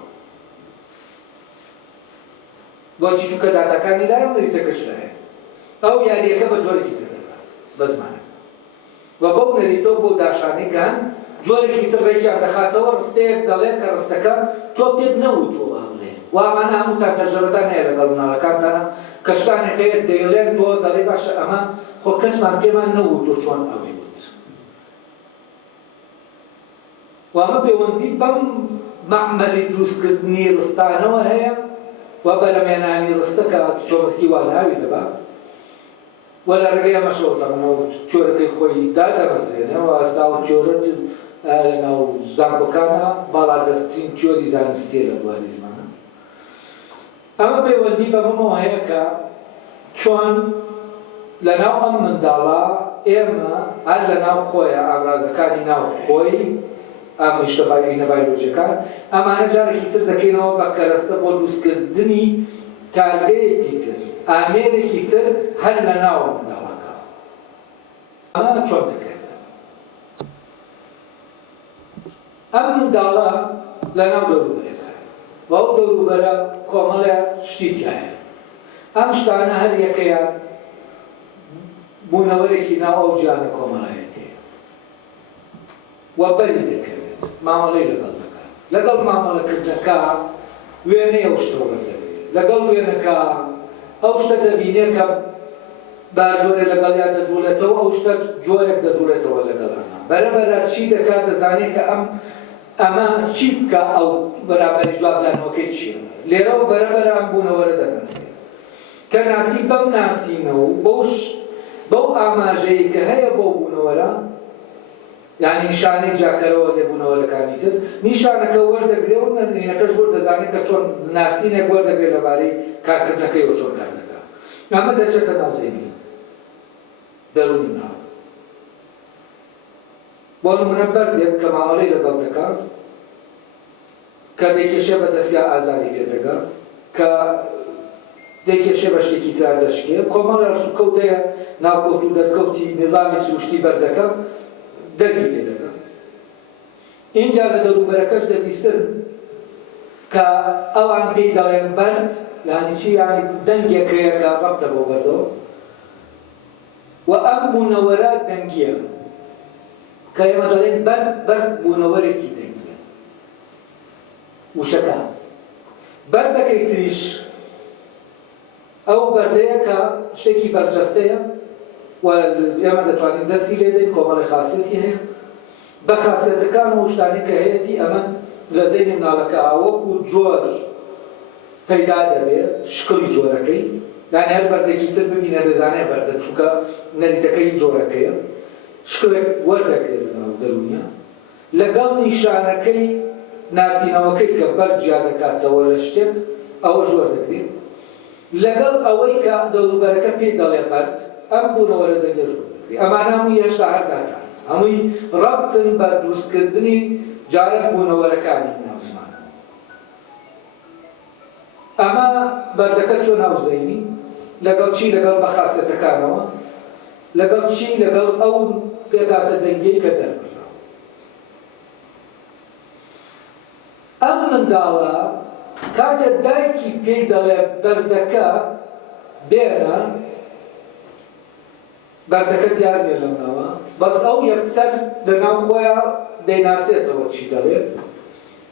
بۆچی چونکە داتاکانی لایە نەریتەکەش لایە ئەو یاریەکە بە جۆرێکی تر دەکات بە زمانە و بەو نەریتە بۆ داشانەکان جۆرێکی تر ڕێکیان دەخاتەوە ڕستەیەک دەڵێت کە ڕستەکە تۆ پێت نەوتووە هەڵێ وامانە هەموو تا تەجربەتان هەیە لەگەڵ مناڵەکانتانە کە شتانێکەیە دەیڵێن تۆ دەڵێ باشە ئەمە خۆ کەسمان پێمان نەوتوە چۆن ئەوەی وت وامە پەیوەندی بەم مەعمەلی دروستکردنی ڕستانەوە هەیە و بەرهەمێنانی ڕستە کە چۆمسکی واناوی دەبات و لە ڕێگەی ئەمەشەوە تەمەنەوە تیۆرەکەی خۆی دادەمەزێنەوە ئەستاوە تیۆرەت لەناو زانکۆکانە باڵادەستترین تیۆری زانستیە لە دوای زمانە ئەمە پەیوەندی بەمەوە هەیە کە چۆن لەناو ئەم منداڵە ئێمە هەر لەناو خۆیە ئامرازەکانی ناو خۆی ئامۆژتە بایۆلۆجیەکان ئەمانە جارێکی تر دەکەینەوە بە کەرەستە بۆ دروستکردنی کارگەیەکی تر ئامێرێکی تر هەر لەناو منداڵەکە ئەمە چۆن دەکرێت ئەم منداڵە لەناو دەوروبرێتە وەو دەوروبەرە کۆمەڵە شتی تایە ئەم شتانە هەر یەکەیان بوونەوەرێکی ناو ئەو گیانە کۆمەڵایەتەیە وە بەری دەکەوێت مامەڵەی لەگەڵ دەکات لەگەڵ مامەڵەکردنەکە وێنەی ئەو شتەوە دەبێت لەگەڵ وێنەکە ئەو شتە دەبینێت کە باجۆرە لەگەڵیا دەجوڵێتەوە ئەو شتە جۆرێک دەجوڵێتەوە لەگەڵانە بەرەبەرە چی دەکات دەزانێت کە ئەمە چی بکە ئەو بەرابەری جوابدانەوەکەی چییە لێرەوە بەرەبەرە ئەم بوونەوەرە دەناسێت کە ناسی بەم ناسینەوە بەو ئاماژەیە کە هەیە بۆ بوونەوەرە یعنی نیشانەی جاکەرەوە لێ بوونەوەرەکانی تر نیشانەکە وەردەگرێ و نینەکەش بۆ دەزانێت کە چۆن ناسینێک وەردەگرێت لەبارەی کارکردنەکەی و چۆن کار دەکات ئەمە دەچێتە ناو زەینی دەرونی ناو بۆ نمونە بەردێک کە مامەڵەی لەگەڵ دەکات کە دەیکێشێ بە دەستیا ئازاری پێ دەگات کە دەیکێشێ بە شتێکی ترا دەشکێ کۆمەڵە ڕسوکەوتەیە ناوکەوت و دەرکەوتی نظامی سروشتی بەردەکە دەرکی پێ دەکات اینجا لە دەوروبەرەکەش دەبیستن کە ئەوان پێی دەڵێن بەرد یعنی چی یعنی دەنگێکەیە کە ڕەبتە بۆ بەردەوە و ئەم بوونەوەرە دەنگیە کە ئێمە دەڵێن بەرد بوونەوەرێکی دەنگیە وشەکە بەردەکەی تریش ئەو بەردەیە کە شتێکی بەرجەستەیە و ئێمە دەتوانین دەستی لێ دەین کۆمەڵی خاصێتی هەیە بە خاصێتەکان و شتانی کە هەیەی ئەمە لە زەینی مناڵەکە ئاوەکو جۆر پەیدا دەبێت شکڵی جۆرەکەی یعنی هەر بەردێکی تر ببینە دەزانێت بەردە چونکە نەریتەکەی جۆرەکەیە شکڵێک وەردەگرێت لەناو دەرونیا لەگەڵ نیشانەکەی ناسینەوەکەی کە بەرجیا دەکاتەوە لە شتێک ئەوەش وەردەگرێت لەگەڵ ئەوەی کە دەوروبەرەکە پێی دەڵێ بەرد ئەم بوونەوەرە دەنگەش وەردەگرێت ئەمانە هەمووی هێشتا هەر داکات هەمووی ڕەبتن بە دروستکردنی جارێک بوونەوەرەکانی ناو زمان ئەمە بەردەکە چۆ ناو زەینی لەگەڵ چی لەگەڵ بەخاسێتەکانەوە لەگەڵ چی لەگەڵ ئەو پێکاتە دەنگەی کە دەربڕا ئەم منداڵە کاتێک دایکی پێی دەڵێ بەردەکە بێنە بەردەکە دیار لێ لەمنەوە بەس ئەو یەکسەر لەناو خۆیان دەیناسێتەوە چی دەڵێت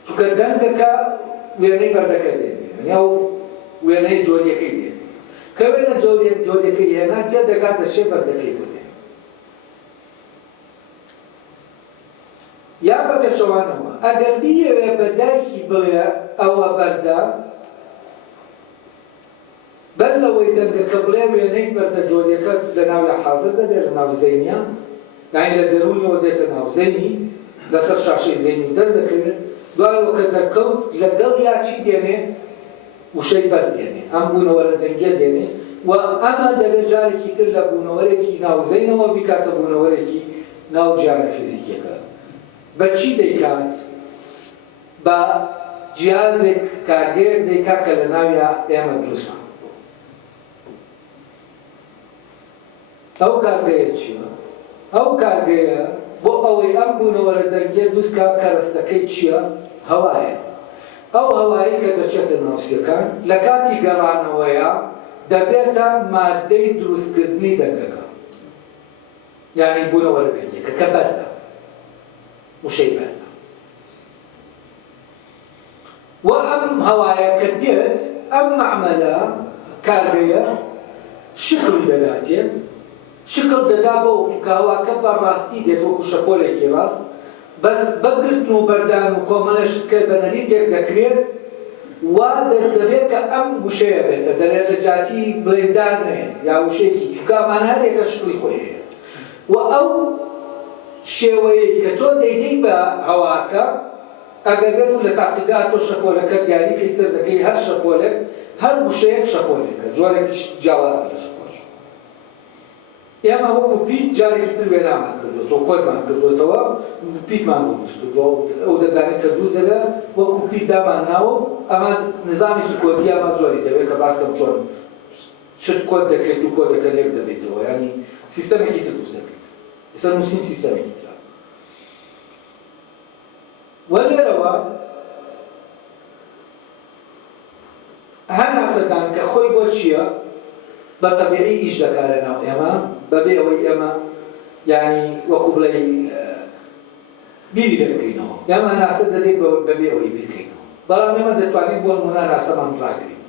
چونکە دەنگەکە وێنەی بەردەکە دێنێ یا وێنەی جۆریەکەی دێنێ کە وێنە جۆریەکەی هێنا تێ دەکات دەشێ بەردەکەی بدێ یا بە پێچەوانەوە ئەگەر بیەوێ بە دایکی بڵێ ئەوە بەردە بەر لەوەی دەنگەکە بڵێ وێنەی بەردە جۆریەکە لەناوی حازر دەبێت لە ناو زەینیان یعنی لە دەرونیەوە دێتە ناو زەینی لەسەر شاشەی زەینی دەردەکەوێت دوایەوە کە دەرکەوت لەگەڵ یا چی دێنێ وشەی بەرد دێنێ ئەم بوونەوەرە دەنگە دێنێ و ئەمە دەبێت جارێکی تر لە بوونەوەرێکی ناو زەینەوە بیکاتە بوونەوەرێکی ناو جیانە فیزیکیەکە بە چی دەیکات بە جیازێک کارگەرێک دەیکات کە لە ناویە ئێمە دروستمان ئەو کارگەیە چییە؟ ئەو کارگەیە بۆ ئەوەی ئەم بوونەوەرە دەنگێ دروستکە کەرەستەکەی چییە؟ هەوایە ئەو هەوایی کە دەچێتە ناوسیەکان لە کاتی گەڕانەوەیە دەبێتە مادەی دروستکردنی دەنگەکە یعنی بوونەوەرە دەنگێکە کە بەردە وشەی بەردە و ئەم هەوایە کە دێت ئەم مەعمەلە کارگەیە شکڵی دەداتێ شکل دەدا بۆ کاواکە بەڕاستی دێت وەکو شەپۆلێکی ڕاست بەس بەگرتن و بەردان و کۆمەڵەشت کرد بە نەریتێک دەکرێت وا دەبێت کە ئەم وشەیە بێتە دەرێت لە جاتی بڵێندار نێت یا وشەیەکی چکامان هەرێکە شکلی خۆی هەیە و ئەو شێوەیەی کە تۆ دەیدەی بە هەواکە ئەگەر بێت و لە تاقیگا تۆ شەپۆلەکە دیاریکەی سەر دەکەی هەر شەپۆلێک هەر وشەیەک شەپۆلێکە جۆرێکی جیاوازە لە شەپۆل ئێمە وەکو پیت جارێکی تر وێنامان کردوێتەوە کۆدمان کردوێتەوە پیتمان دروست کردووە ئەو دەدانی کە دروست دەبێت وەکو پیت دامان ناوە ئەمە نظامێکی کۆدی ئەمە زۆری دەبێت کە باسکەم چۆن شت کۆد دەکەیت و کۆدەکە لێک دەبێتەوە ینی سیستەمێکی تر دروست دەکەیت ئێستا نووسین سیستەمێکی تر وە لێرەوە هەناسەدان کە خۆی بۆ چییە بە تەبیعی ئیش دەکات لەناو ئێمە بەبێ ئەوەی ئێمە یعنی وەکو بڵێ بیری لێ بکەینەوە ئێمە هەناسە دەدەیت بەبێ ئەوەی بیرکەینەوە بەڵام ئێمە دەتوانین بۆ نمونە هەناسەمان ڕاگرین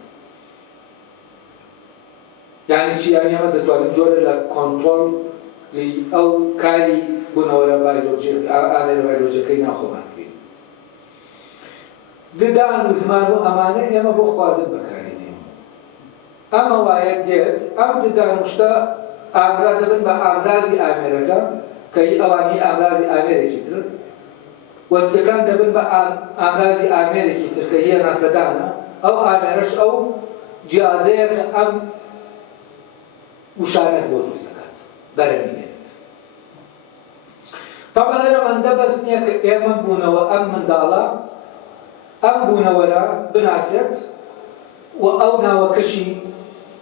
یعنی چی یعنی ئێمە دەتوانین جۆرە لە کۆنتڕۆڵی ئەو کاری بوونەوەرە ئامێرە ڤایرۆلۆجیەکەی ناخۆمان بکەین ددان و زمان و ئەمانە ئێمە بۆ خواردن بەکارێنین ئەمە وایە دێت ئەم ددان و شتە ئامرا دەبن بە ئامرازی ئامێرەکە کە ئەوانی ئامرازی ئامێرێکی تر وەستەکان دەبن بە ئامرازی ئامێرێکی تر کە هیە ناسەدانە ئەو ئامێرەش ئەو جیازەیە کە ئەم وشانەت بۆ دروست دەکات بەرەمینێت طبعا لەمەندە بەس نییە کە ئێمە بوونەوە ئەم منداڵە ئەم بوونەوەرە بناسێت و ئەو ناوەکەشی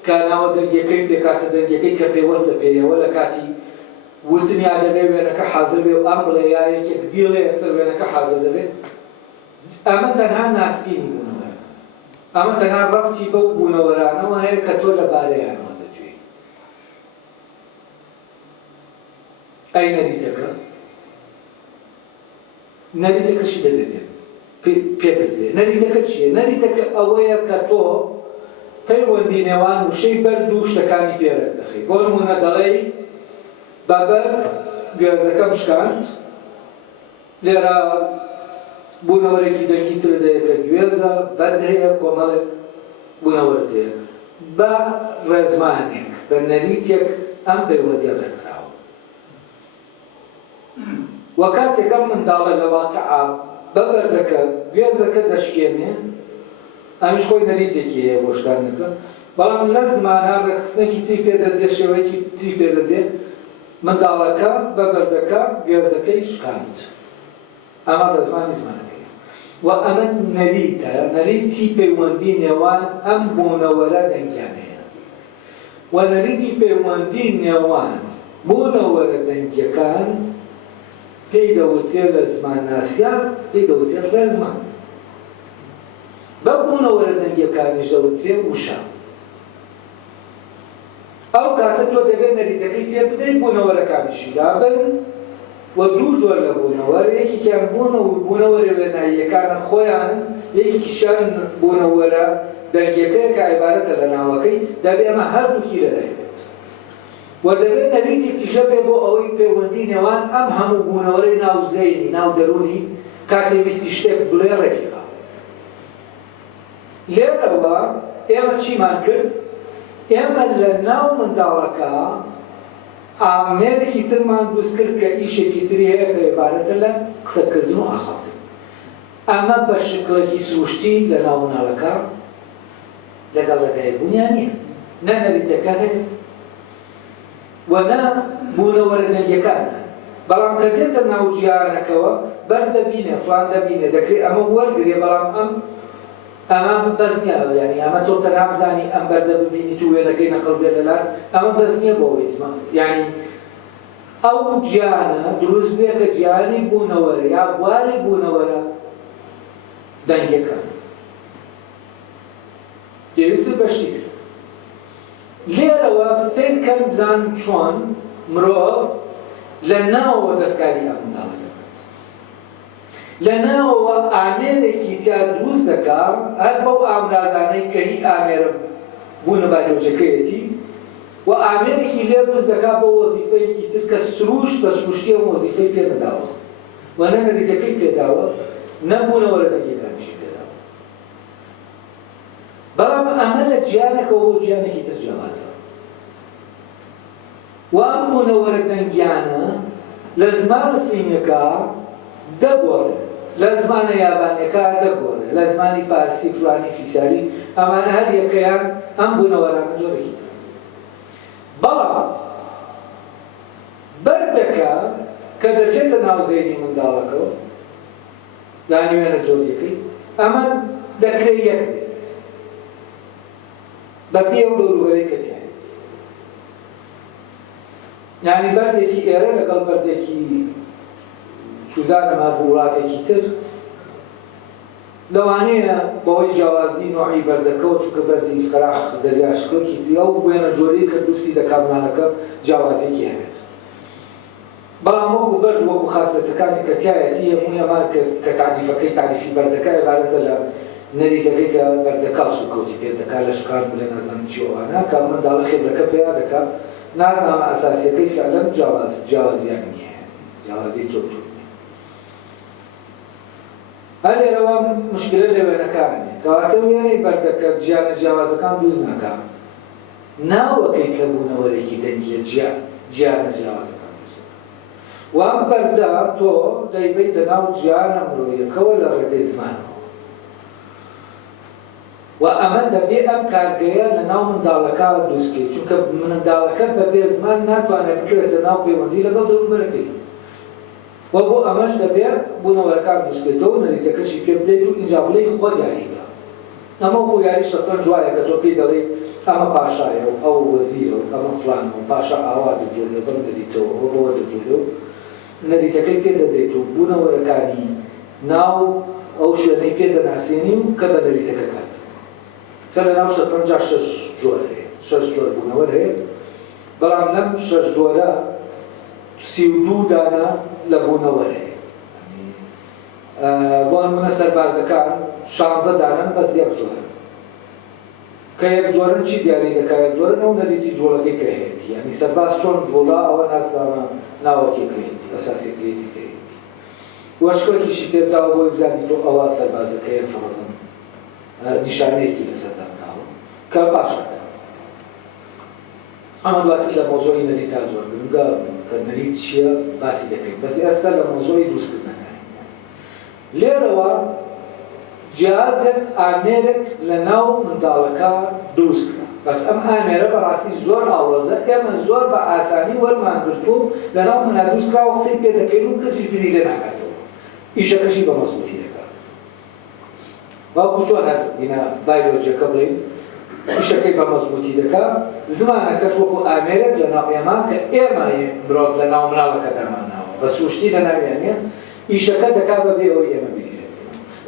کە ناوە دەنگەکەی دەکاتە دەنگەکەی کە پێوەستە پێیەوە لە کاتی وتنیا دەبێ وێنەکە حازر بێ و ئەم بڵێ یایەکێک بیڵێ سەر وێنەکە حازر دەبێت ئەمە تەنها ناستینی بوونەوەرە ئەمە تەنها ڕەبتی بەو بوونەوەرانەوە هەیە کە تۆ لە بارەیانەوە دەتوێت ئەی نەریتەکە نەریتەکەشی دەدەبێت پێ بدرێت نەریتەکە چییە؟ نەریتەکە ئەوەیە کە تۆ پەیوەندی نێوان وشەی بەرد و شتەکانی پێرە دەخەی بۆ نمونە دەڵێی بەبەر گوێزەکەم شکاند لێرە بوونەوەرێکی دەنگی تر دەیەکە گوێزە بەرد هەیە کۆمەڵێک بوونەوەرت هەیە بە ڕێزمانێک بە نەریتێک ئەم پەیوەندیە دەکراوە وە کاتێک ئەم منداڵە لە واقعا بەبەردەکە گوێزەکە دەشکێنێ ئەمیش خۆی نەریتێکی هەیە بۆ شکاندنەکە بەڵام لە زمانە ڕێخستنێکی تری پێدەدێت شێوەیەکی تری پێدەدێت منداڵەکە بەبەردەکە گوێزەکەی شکاند ئەمە لە زمانی زمانەکەی و ئەمە نەریتە نەریتی پەیوەندی نێوان ئەم بوونەوەرە دەنگیانەیە و نەریتی پەیوەندی نێوان بوونەوەرە دەنگیەکان پێی دەوتێت لە زمانناسیان پێی دەوتێت ڕێزمان بە بوونەوەرە دەنگیەکانیش دەوتێت وشە ئەو کاتە تۆ دەبێت نەریتەکەی پێ بدەیت بوونەوەرەکانیشی دابن و دوو جۆر لە بوونەوەرە یەکێکیان بوونەوەرە وێناییەکانە خۆیان یەکێکیشیان بوونەوەرە دەنگیەکەیە کە عیبارەتە لە ناوەکەی دەبێت ئەمە هەردووکی لەدایبێت و دەبێت نەریتێکیشە بێ بۆ ئەوەی پەیوەندی نێوان ئەم هەموو بوونەوەرەی ناو زەینی ناو دەرونی کاتێ ویستی شتێک بڵێ ڕێکی خاوێت لێرەوە ئێمە چیمان کرد؟ ئێمە لە ناو منداڵەکە ئامێرێکی ترمان دروست کرد کە ئیشێکی تری هەیە کە عیبارەتە لە قسەکردن و ئاخاوتن ئەمە بە شکلێکی سروشتی لە ناو مناڵەکە لەگەڵ لەدایکبوونیان نییە نە نەریتەکە هەیە و نە بوونەوەرە دەنگیەکانە بەڵام کە دێتە ناو جیهانەکەوە بەر دەبینێ فڵان دەبینێ دەکرێت ئەمە وەرگرێ بەڵام ئەمە بەس نییە یعنی ئەمە تۆ تەنها بزانی ئەم بەردە ببینیت و وێنەکەی نەقڵ دێت لەلات ئەمە بەس نییە بۆ ئەوەی یعنی ئەو جیهانە دروست بێ کە جیهانی بوونەوەرە یا بواری بوونەوەرە دەنگیەکان پێویستە بەشتی تر لێرەوە سێرکەم بزان چۆن مرۆڤ لە ناوەوە دەستکاری ئەم منداڵە لە ناوەوە ئامێرێکی تیا دروست دەکات هەر بەو ئامرازانەی کە هی ئامێرە بوونە ڤایرۆلۆجیەکەیەتی و ئامێرێکی لێ دروست دەکات بۆ وەزیفەیەکی تر کە سروش بە سروشتی ئەم وەزیفەی پێ نەداوە و نە نەریتەکەی پێداوە نە بوونەوەرە دەنگیەکانیشی پێداوە بەڵام ئەمە لە جیهانێکەوە بۆ جیهانێکی تر جیاوازە و ئەم بوونەوەرە دەنگیانە لە زمانە سینیەکە دەگۆڕێ لە زمانە یابانیەکە دەگۆڕێ لە زمانی فارسی فلانی فیساری ئەمانە هەر یەکەیان ئەم بوونەوەرانە جۆرێکی تر بەڵام بەردەکە کە دەچێتە ناوزەینی منداڵەکەەوە یانی وێنە جۆریەکەی ئەمە دەکرێت یەک بێت بە پێ ئەو دەوروبەرەی کە تیایە یعنی بەردێکی ئێرە لەگەڵ بەردێکی چوزانەما بۆ وڵاتێکی تر لەوانەیە بەهۆی جیاوازی نوعی بەردەکە و چونکە بەردی خراخ دەریاشکۆکی تری ئەو بوێنە جۆرەی کە دووسی دەکاملانەکە جیاوازێکی هەبێت. بەڵام وەکو بەرد وەکو خاصەتەکانی کە تایەتی هەمووی ئەمان کە تعریفەکەی تعریفی بەردەکە عیبارەتە لە نەریتەکەی کە بەردەکە سوکەوتی پێ دەکات لە شکار و لە نەزانم چی ئەوانە کە منداڵە خێبرەکە پێیا دەکات نازانامە ئەساسیەکەی فعلەن جیاوازیان نییە جیاوازی کەوتو هەر لێرەوە مشکلە لە وێنەکانێ کەواتە وێنەی بەردەکە گیانە جیاوازەکان دروست ناکات ناوەکەی کە بوونەوەرێکی دەنگیە گیانە جیاوازەکان دروست وام بەردە تۆ دەیبەیتە ناو گیانە مرۆیەکەوە لە ڕێگەی زمانەوە و ئەمە دەبێ ئەم کارگەیە لە ناو منداڵەکە دروستکەی چونکە منداڵەکە بەبێ زمان ناتوانێت بکرێتە ناو پەیوەندی لەگەڵ دەوروبەرەکەی و بۆ ئەمەش دەبێت بوونەوەرەکان دروستکەیتەوە نەریتەکەشی پێ بدەیت و ئینجا بڵێی خۆ یاریدا ئەمە بۆ یاری شەترەنج وایە کە تۆ پێی دەڵێی ئەمە پاشایە و ئەو وەزیرە و ئەمە فڵانە و پاشا ئاوا دەجوڵێ بەم نەریتەوە ئەوە بەوە دەجوڵێ و نەریتەکەی پێ دەدەیت و بوونەوەرەکانی ناو ئەو شوێنەی پێ دەناسێنی و کە بە نەریتەکە کات سەر لە ناو شەترەنجا 6 جۆر هەیە 6 جۆر بوونەوەر هەیە بەڵام لەم 6 جۆرە 32 دانە لە بوونەوەر هەیە بۆ نمونە سەربازەکان 16 دانن بەس یەک جۆرن کە یەک جۆرن چی دیاری دەکات یەک جۆرن ئەو نەریتی جۆڵەکەی کەهێتی یعنی سەرباز چۆن جۆڵا ئەوە ناسرامە ناوەکی کەهێتی ئەساسیەکەیەتی کەهێتی وەشکۆکیشی پێداوە بۆی بزانی تۆ ئەوە سەربازەکەیە فەڕەزم نیشانەیەکی لەسەردام ناوە کە باشەکە ئەمە دواتر لە مۆزۆی نەریتا زۆر گرنگە کە نەریت چییە باسی دەکەین بەس ئێستا لە مۆزۆی دروستکردنەکە لێرەوە جیازێک ئامێرێک لە ناو منداڵەکە دروستکرا بەس ئەم ئامێرە بەڕاستی زۆر ئاوەزە ئێمە زۆر بە ئاسانی وەرمان گرتو لە ناو منا دروستکراوە قسەی پێ دەکەین و کەسیش بینی لێ ناکاتەوە ئیشەکەشی بە مەزبوطی دەکات باوکو چۆن بینە بایۆلۆجیەکە بڵێین ئیشەکەی بە مەزبوطی دەکات زمانەکەش وەکو ئامێرێک لە ناو ئێمە کە ئێمە مرۆڤ لە ناو مناڵەکەداماناوە بە سوشتی لە ناویانە ئیشەکە دەکات بەبێ ئەوەی ئێمە بینێت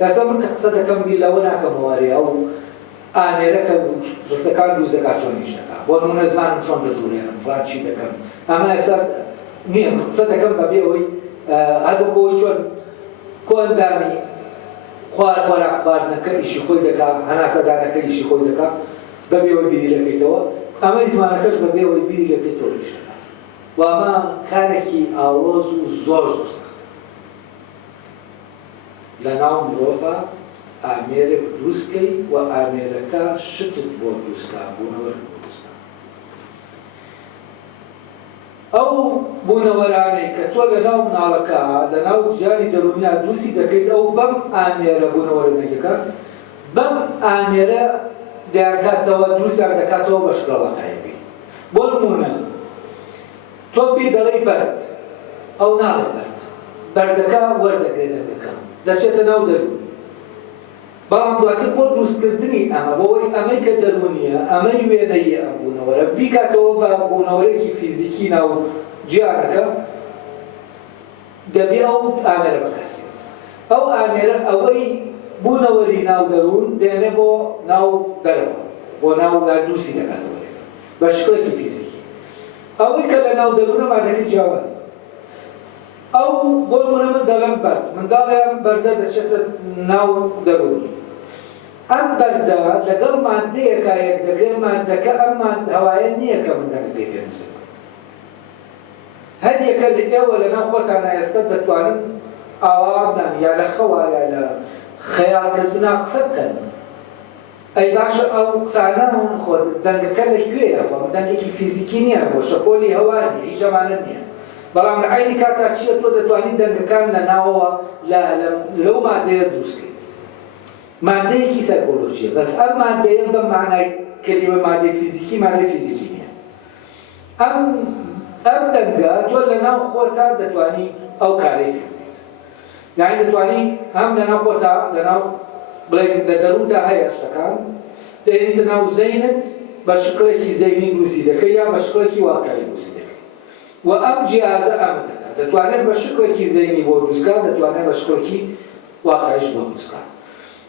ئێستا من کە قسە دەکەم بیر لەوە ناکەمەوەرێ ئەو ئامێرەکە ڕستەکان دروست دەکات چۆن ئیش دەکات بۆ نمونە زمانم چۆن دەجوڵێنم فڵان چی دەکەم ئەمە ئێستا نییە من قسە دەکەم بەبێ ئەوەی هەردووکەوەی چۆن کۆندامی خۆراک خواردنەکە ئیشی خۆی دەکات هەناسەدانەکە ئیشی خۆی دەکات بەبێ ئەوەی بیری لەکەیتەوە ئەمەی زمانەکەش بەبێ ئەوەی بیری لەکەیتەوە ئیش دەکات و ئەمە کارێکی ئاڵۆز و زۆر سەخت لە ناو مرۆڤە ئامێرێک دروستکەی و ئامێرەکە شتت بۆ دروستکە بوونەوەر دروستکە ئەو بوونەوەرانەی کە تۆ لە ناو مناڵەکە لە ناو ژیانی دەرونیا دروستی دەکەیت ئەو بەم ئامێرە بوونەوەرە دەکات بەم ئامێرە دەیانکاتەوە دروستیان دەکاتەوە بە شکڵەتایەکەی بۆ نمونە تۆ پێی دەڵێی بەرد ئەو ناڵێ بەردەکە وەردەگرێت دەردەکە دەچێتە ناو دەرون بەڵام دواتر بۆ دروستکردنی ئەمە بۆەوەی ئەمەی کە دەرونیە ئەمەی وێنەیە ئەم بوونەوەرە بیکاتەوە بە بوونەوەرێکی فیزیکی ناو جیانەکە دەبێ ئەو ئامێرە بکات ئەو ئامێرە ئەوەی بوونەوەری ناو دەرون دێنێ بۆ ناو دەرەوە بۆ ناو دروستی دەکاتەوە بە شکلێکی فیزیکی ئەوەی کە لە ناو دەرونە مادەکەی جیاوازە ئەو بۆ نمونە من دەڵێم بەرد منداڵیان بەردە دەچێتە ناو دەرونی ئەم بەردە لەگەڵ مادەیەکە یەک دەبێت مادەکە ئەم هەوایە نییە کە مندەکە پێی پێنووسێت هەر یەکە لە ئێوە لە ناو خۆتانە ئێستا دەتوانن ئاوا بدان یا لە خەوا یا لە خەیاڵکردنا قسە بکەن ئەی باشە ئەو قسانە دەنگەکە لەکوێیە دەنگێکی فیزیکی نییە بۆ شەپۆلی هەوا نییە هیچ ئەمانە نییە بەڵام لە عینی کاتا چیە تۆ دەتوانین دەنگەکان لە ناوەوە لەو مادەیە دروستکەیت مادەیەکی سایکۆلۆژیە بەس ئەم مادەیە بە معنای کەلیمە مادەی فیزیکی مادەی فیزیکی نییە ئەم دەنگە تۆ لە ناو خۆتا دەتوانی ئەو کارەی بکەیت یعنی دەتوانی هەم لە ناو خۆتا لە ناو بڵێن لە دەروونتا هەیە شتەکان دێنیتە ناو زەینت بە شکڵێکی زەینی دروستی دەکەی یا بە شکڵێکی واقعی دروستی دەکەی و ئەم جیازە ئەمە دەکات دەتوانێت بە شکڵێکی زەینی بۆ دروستکات دەتوانێت بە شکڵێکی واقعیش بۆ دروستکات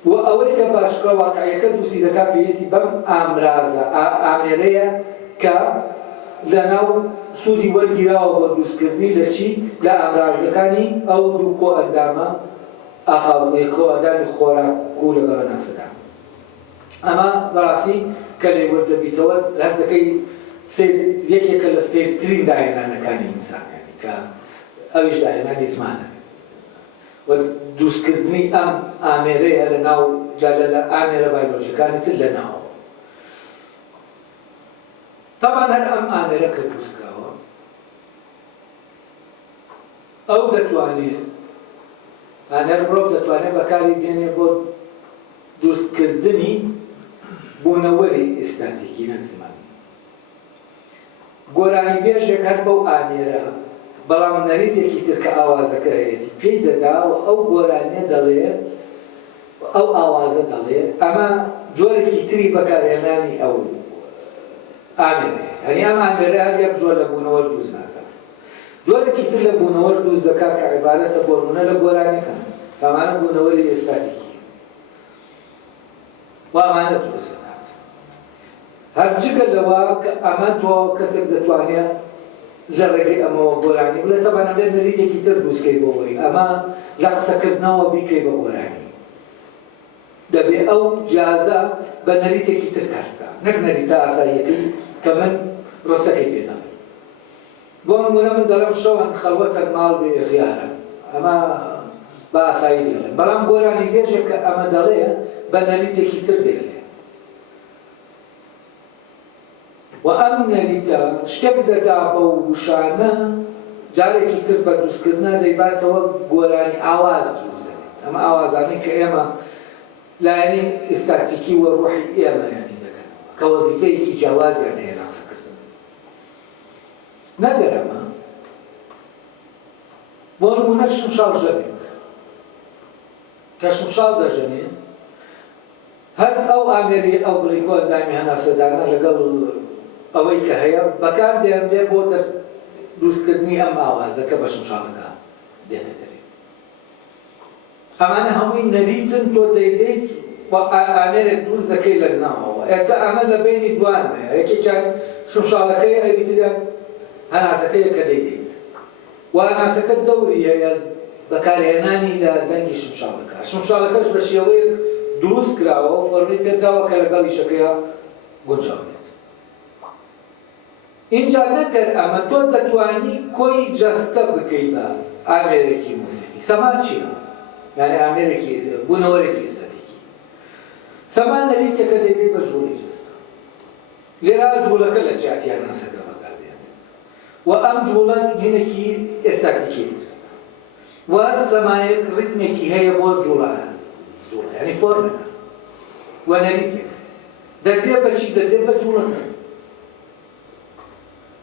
و ئەوەی کە باشکرا واقعیەکە دووسی دەکات پێویستی بەم ئامرازە ئامێرەیە کە لەناو سوودی وەرگیراوە بۆ دروستکردنی لە چی؟ لە ئامرازەکانی ئەو دوو کۆ ئەندامە کۆ ئەندامی خۆراک و لەگەڵ ناسەدان. ئەمە بەڕاستی کە لێ وەردەبیتەوە هەست دەکەی یەکێکە لە سێرترین داهێنانەکانی ئینسانیانی کە ئەویش داهێنانی زمانە و دروستکردنی ئەم ئامێرەیە لە ناو لە ئامێرە بایۆلۆژیەکانی تر لە ناوەوە. طبعاً هەر ئەم ئامێرە کە دروستکراوە ئەو دەتوانێت هەر مرۆڤ دەتوانێت بەکاری بێنێ بۆ دروستکردنی بوونەوەری ئێستاتیکی نەک زمانی. گۆرانی بێژێک هەر بەو ئامێرە بەڵام نەریتێکی تر کە ئاوازەکە هەیەی پێی دەدا و ئەو گۆرانیە دەڵێ ئەو ئاوازە دەڵێ ئەمە جۆرێکی تری بەکارهێنانی ئەو ئامێرەیە. هەنی ئەم ئامێرە هەر یەک جۆر لە بوونەوە دروست ناکات. جۆرێکی تر لە بوونەوە دروست دەکات کە عیبارەتە بۆ لە گۆرانیەکان ئەمانە بوونەوەری ئێستاتیکی و ئەمانە دروست دەکات. هەرجگە لەوە کە ئەمە تۆ کەسێک دەتوانێت لە ڕێگەی ئەمەوە گۆرانی بڵێت تەبانە بێت نەریتێکی تر دروستکەی بۆ وەی ئەمە لە قسەکردنەوە بیکەی بە گۆرانی دەبێت ئەو جیازە بە نەریتێکی تر کارکە نەک نەریتە ئاساییەکەی کە من ڕستەکەی پێدا بۆ نمونە من دەڵێم شەوەن خەڵوەتە ماڵ بێ خیارە ئەمە بە ئاسایی دێڵێن بەڵام گۆرانی بێژێک کە ئەمە دەڵێ بە نەریتێکی تر دێڵێ و ئەم نەریتە شتێک دەدا بە وشانە جارێکی تر بە دروستکردنە دەیباتەوە گۆرانی ئاواز دروست دەکەن ئەمە ئاوازانەی کە ئێمە لایەنی ئێستاتیکی و ڕوحی ئێمە یانی دەکەن کە وەزیفەیەکی جیاوازیان هەیە لە قسەکردن. نەگەر ئەمە بۆ نمونە شمشاڵ ژەبێک کە شمشاڵ دەژەنێ هەر ئەو ئامێری ئەو بڵیکۆ ئەندامی هەناسەدانە لەگەڵ ئەوەی کە هەیە بەکار دێنرێ بۆ دروستکردنی ئەم ئاوازەکە بە شمشاڵەکە دێنە دەرێ. ئەمانە هەمووی نەریتن تۆ دەیدەیت و ئامێرێک دروست دەکەی لە ناوەوە. ئێستا ئەمە لە بینی دوانەیە یەکێکیان شمشاڵەکەی ئەویتریان هەناسەکەیە کە دەیدەیت و هەناسەکە دەوری هەیە بەکارهێنانی لە دەنگی شمشاڵەکە. شمشاڵەکەش بە شێوەیەک دروست کراوە و فەرمی پێداوە کە لەگەڵ ئیشەکەیە گونجاوێت. اینجا نەکەر ئەمە تۆ دەتوانی کۆی جەستە بکەی بە ئامێرێکی موسیقی. سەمان چییە؟ یعنی ئامێرێکی بوونەوەرێکی ئێستاتیکی. سەمان نەریتێکە دەیدەیت بە ژووری جەستە. لێرە جوولەکە لە جیاتیان نەسەکە بەکاردێنێت و ئەم جوولە هینێکی ئێستاتیکی دروست و سەمایەک ڕیتمێکی هەیە بۆ جوولانە یعنی فۆرمێکە و نەریتێک دەدێ بەچی دەدێ بە جوولەکە.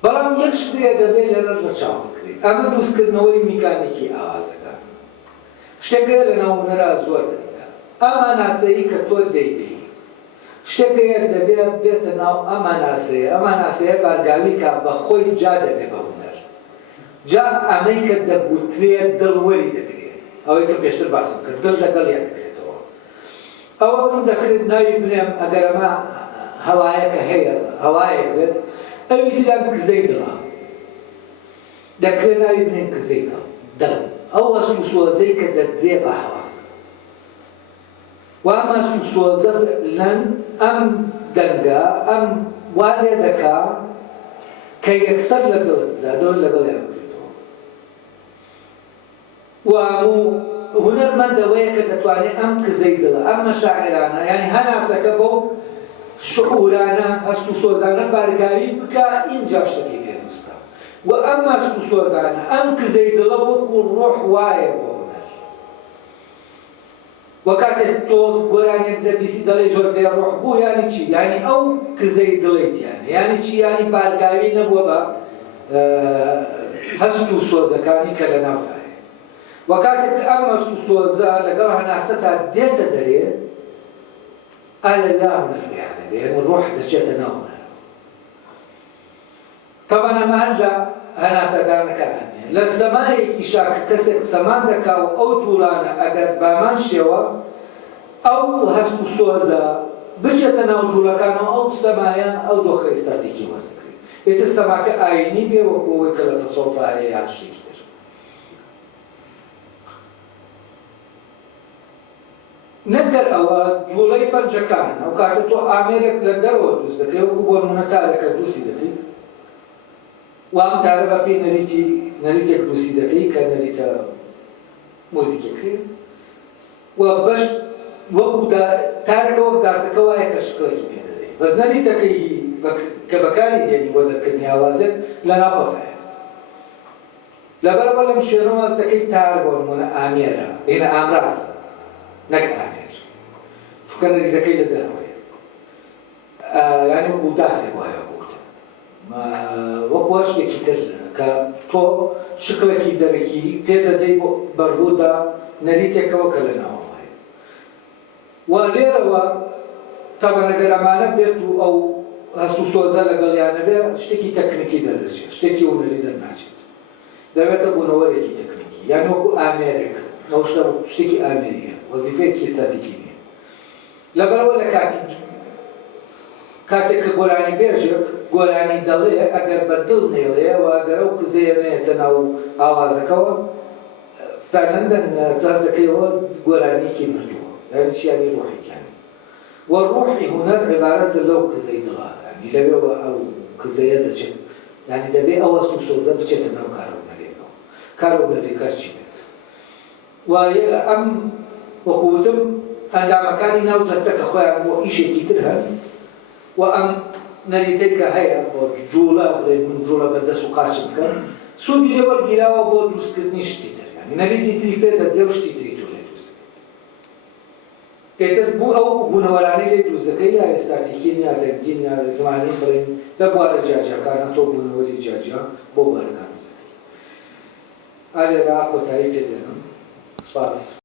بەڵام یەک شتەیە دەبێت لەرە لە چاو بکرێت ئەمە دروستکردنەوەی میکانیکی ئاوازەکە شتێکەیە لە ناو هونەرا زۆر دەکات. ئەمە ناسەیی کە تۆ دەیدەی شتێکەیە دەبێت بێتە ناو ئەمە ناسەیە ئەمە ناسەیە بارگاوی کە بە خۆی جا دەبێت بە هونەر جا ئەمەی کە دەبوترێت دڵوەری دەکرێت ئەوەی کە پێشتر باسم کرد دڵ لەگەڵ یان دەکرێتەوە. ئەوە من دەکرێت ناوی بنێم ئەگەر ئەمە هەوایەکە هەیە هەوایەک بێت ئەوی تران کزەی دڵە دەکرێت ناوی بنێن کزەی دڵ ئەو وەسم سۆزەی کە دەدرێ بە هەوا و ئەم وەسم سۆزە لەن ئەم دەنگە ئەم وا لێ دەکا کە یەکسەر لە دڵتدا دڵ لەگەڵ یان بکرێتەوە و هونەرمەندەوەیە کە دەتوانێت ئەم کزەی دڵە ئەم مەشاعرانە یعنی هەناسەکە بۆ شعورانە هەست و سۆزانە بارگاوی بکە ئینجا شتێکی پێنووسکە و ئەم هەست و سۆزانە ئەم کزەی دڵە وەکو ڕۆح وایە بۆ هونەر و کاتێک تۆ گۆرانێک دەبیسی دەڵێ زۆر بێڕۆح بوو یانی چی؟ یانی ئەو کزەی دڵیت یانی چی؟ یانی بارگاوی نەبووە بە هەست و سۆزەکانی کە لە ناودایە و کاتێک ئەم هەست و سۆزە لەگەڵ هەناسەتا دێتە دەرێت ئالە لا هونەرێنە یعنی ڕۆح دەچێتە ناو هونەر. طبعا ئەمە هەر لە هەناسەدانەکانە لە زەمانێکی شاکە کەسێک سەمان دەکا و ئەو جوولانە ئەگەر بامان شێوە ئەو هەست و سۆزە بچێتە ناو جوولەکانەوە ئەو سەمایە ئەو دۆخە ئێستاتیکی وەردەگرێت. ئێتر سەماکە ئاینی بێ وەکو ئەوەی کە لە تەسەووف هەیە یان شتێکی تر. نەگەر ئەوە جوڵەی پەنجەکان ئەو کاتە تۆ ئامێرێک لە دەرەوە دروست دەکەی وەکو بۆ نمونە تارێکە دروستی دەکەیت و ئەم تارە بە پێی نەریتێک دروستی دەکەی کە نەریتە مۆزیکێکی و بەش وەکو تارێکە وەک داسەکە وایە کە شکڵێکی پێ دەدەی بەس نەریتەکەی کە بەکاری دێنی بۆ دەرکردنی ئاوازێک لە ناوخۆتایە. لەبەرەوە لەم شوێنەوە واز دەکەی تار بۆ نمونە ئامێرە بینە ئامرازە نەک ئامێر چونکە نەریتەکەی لە دەرەوەیە یعنی وەکو داسێک وایە وەکو شتێکی تر کە تۆ شکڵێکی دەرەکی پێ دەدەی بۆ بەربوودا نەریتێکەوە کە لە ناوەوەیە. و لێرەوە تەبەنەگەر ئەمانە بێت و ئەو هەست و سۆزە لەگەڵیانە بێ شتێکی تەکنیکی دەردەچێت شتێکی هونەری دەرناچێت دەبێتە بوونەوەرێکی تەکنیکی یان وەکو ئامێرێک ئەو شتە شتێکی ئامێریە وەزیفەیەکی ئێستاتیکی نییە. لەبەرەوە لە کاتێک کە گۆرانی بێژێک گۆرانی دەڵێ ئەگەر بەدڵ نێڵێ و ئەگەر ئەو قزەیە نێتە ناو ئاوازەکەەوە فەرمەندەن دەست دەکەیەوە گۆرانیەکی مردووە یانیشیانی ڕۆحێکیانی و ڕۆحی هونەر عیبارەتە لەو قزەی دڵە ینی لەوێەوە ئەو قزەیە دەچێت ینی دەبێ ئەو هەست و سۆزە بچێتە ناو کارۆنەرێکەوە کارۆنەرێکەش چی بێت و ئەم وەکووتم ئەندامەکانی ناو جەستە کە خۆیان بۆ ئیشێکی تر هەن و ئەم نەریتەی کە هەیە بۆ جوڵە بڵێ من جوڵە بەدەست و قاچ بکەم سوودی لێ وەرگیراوە بۆ دروستکردنی شتی تر ینی نەریتی تری پێدە دێ و شتی تری تۆ لێ دروست پێتر بوو ئەو بوونەوەرانەی لێ دروست دەکەی یا ئێستاتیکین یا دەنگین یا زمانی بڵێن لە بوارە جاجەکانە تۆ بوونەوەری جاجە بۆ بارەکان دروست دەکەی. ئالێرا کۆتایی پێ دێنم سپاس.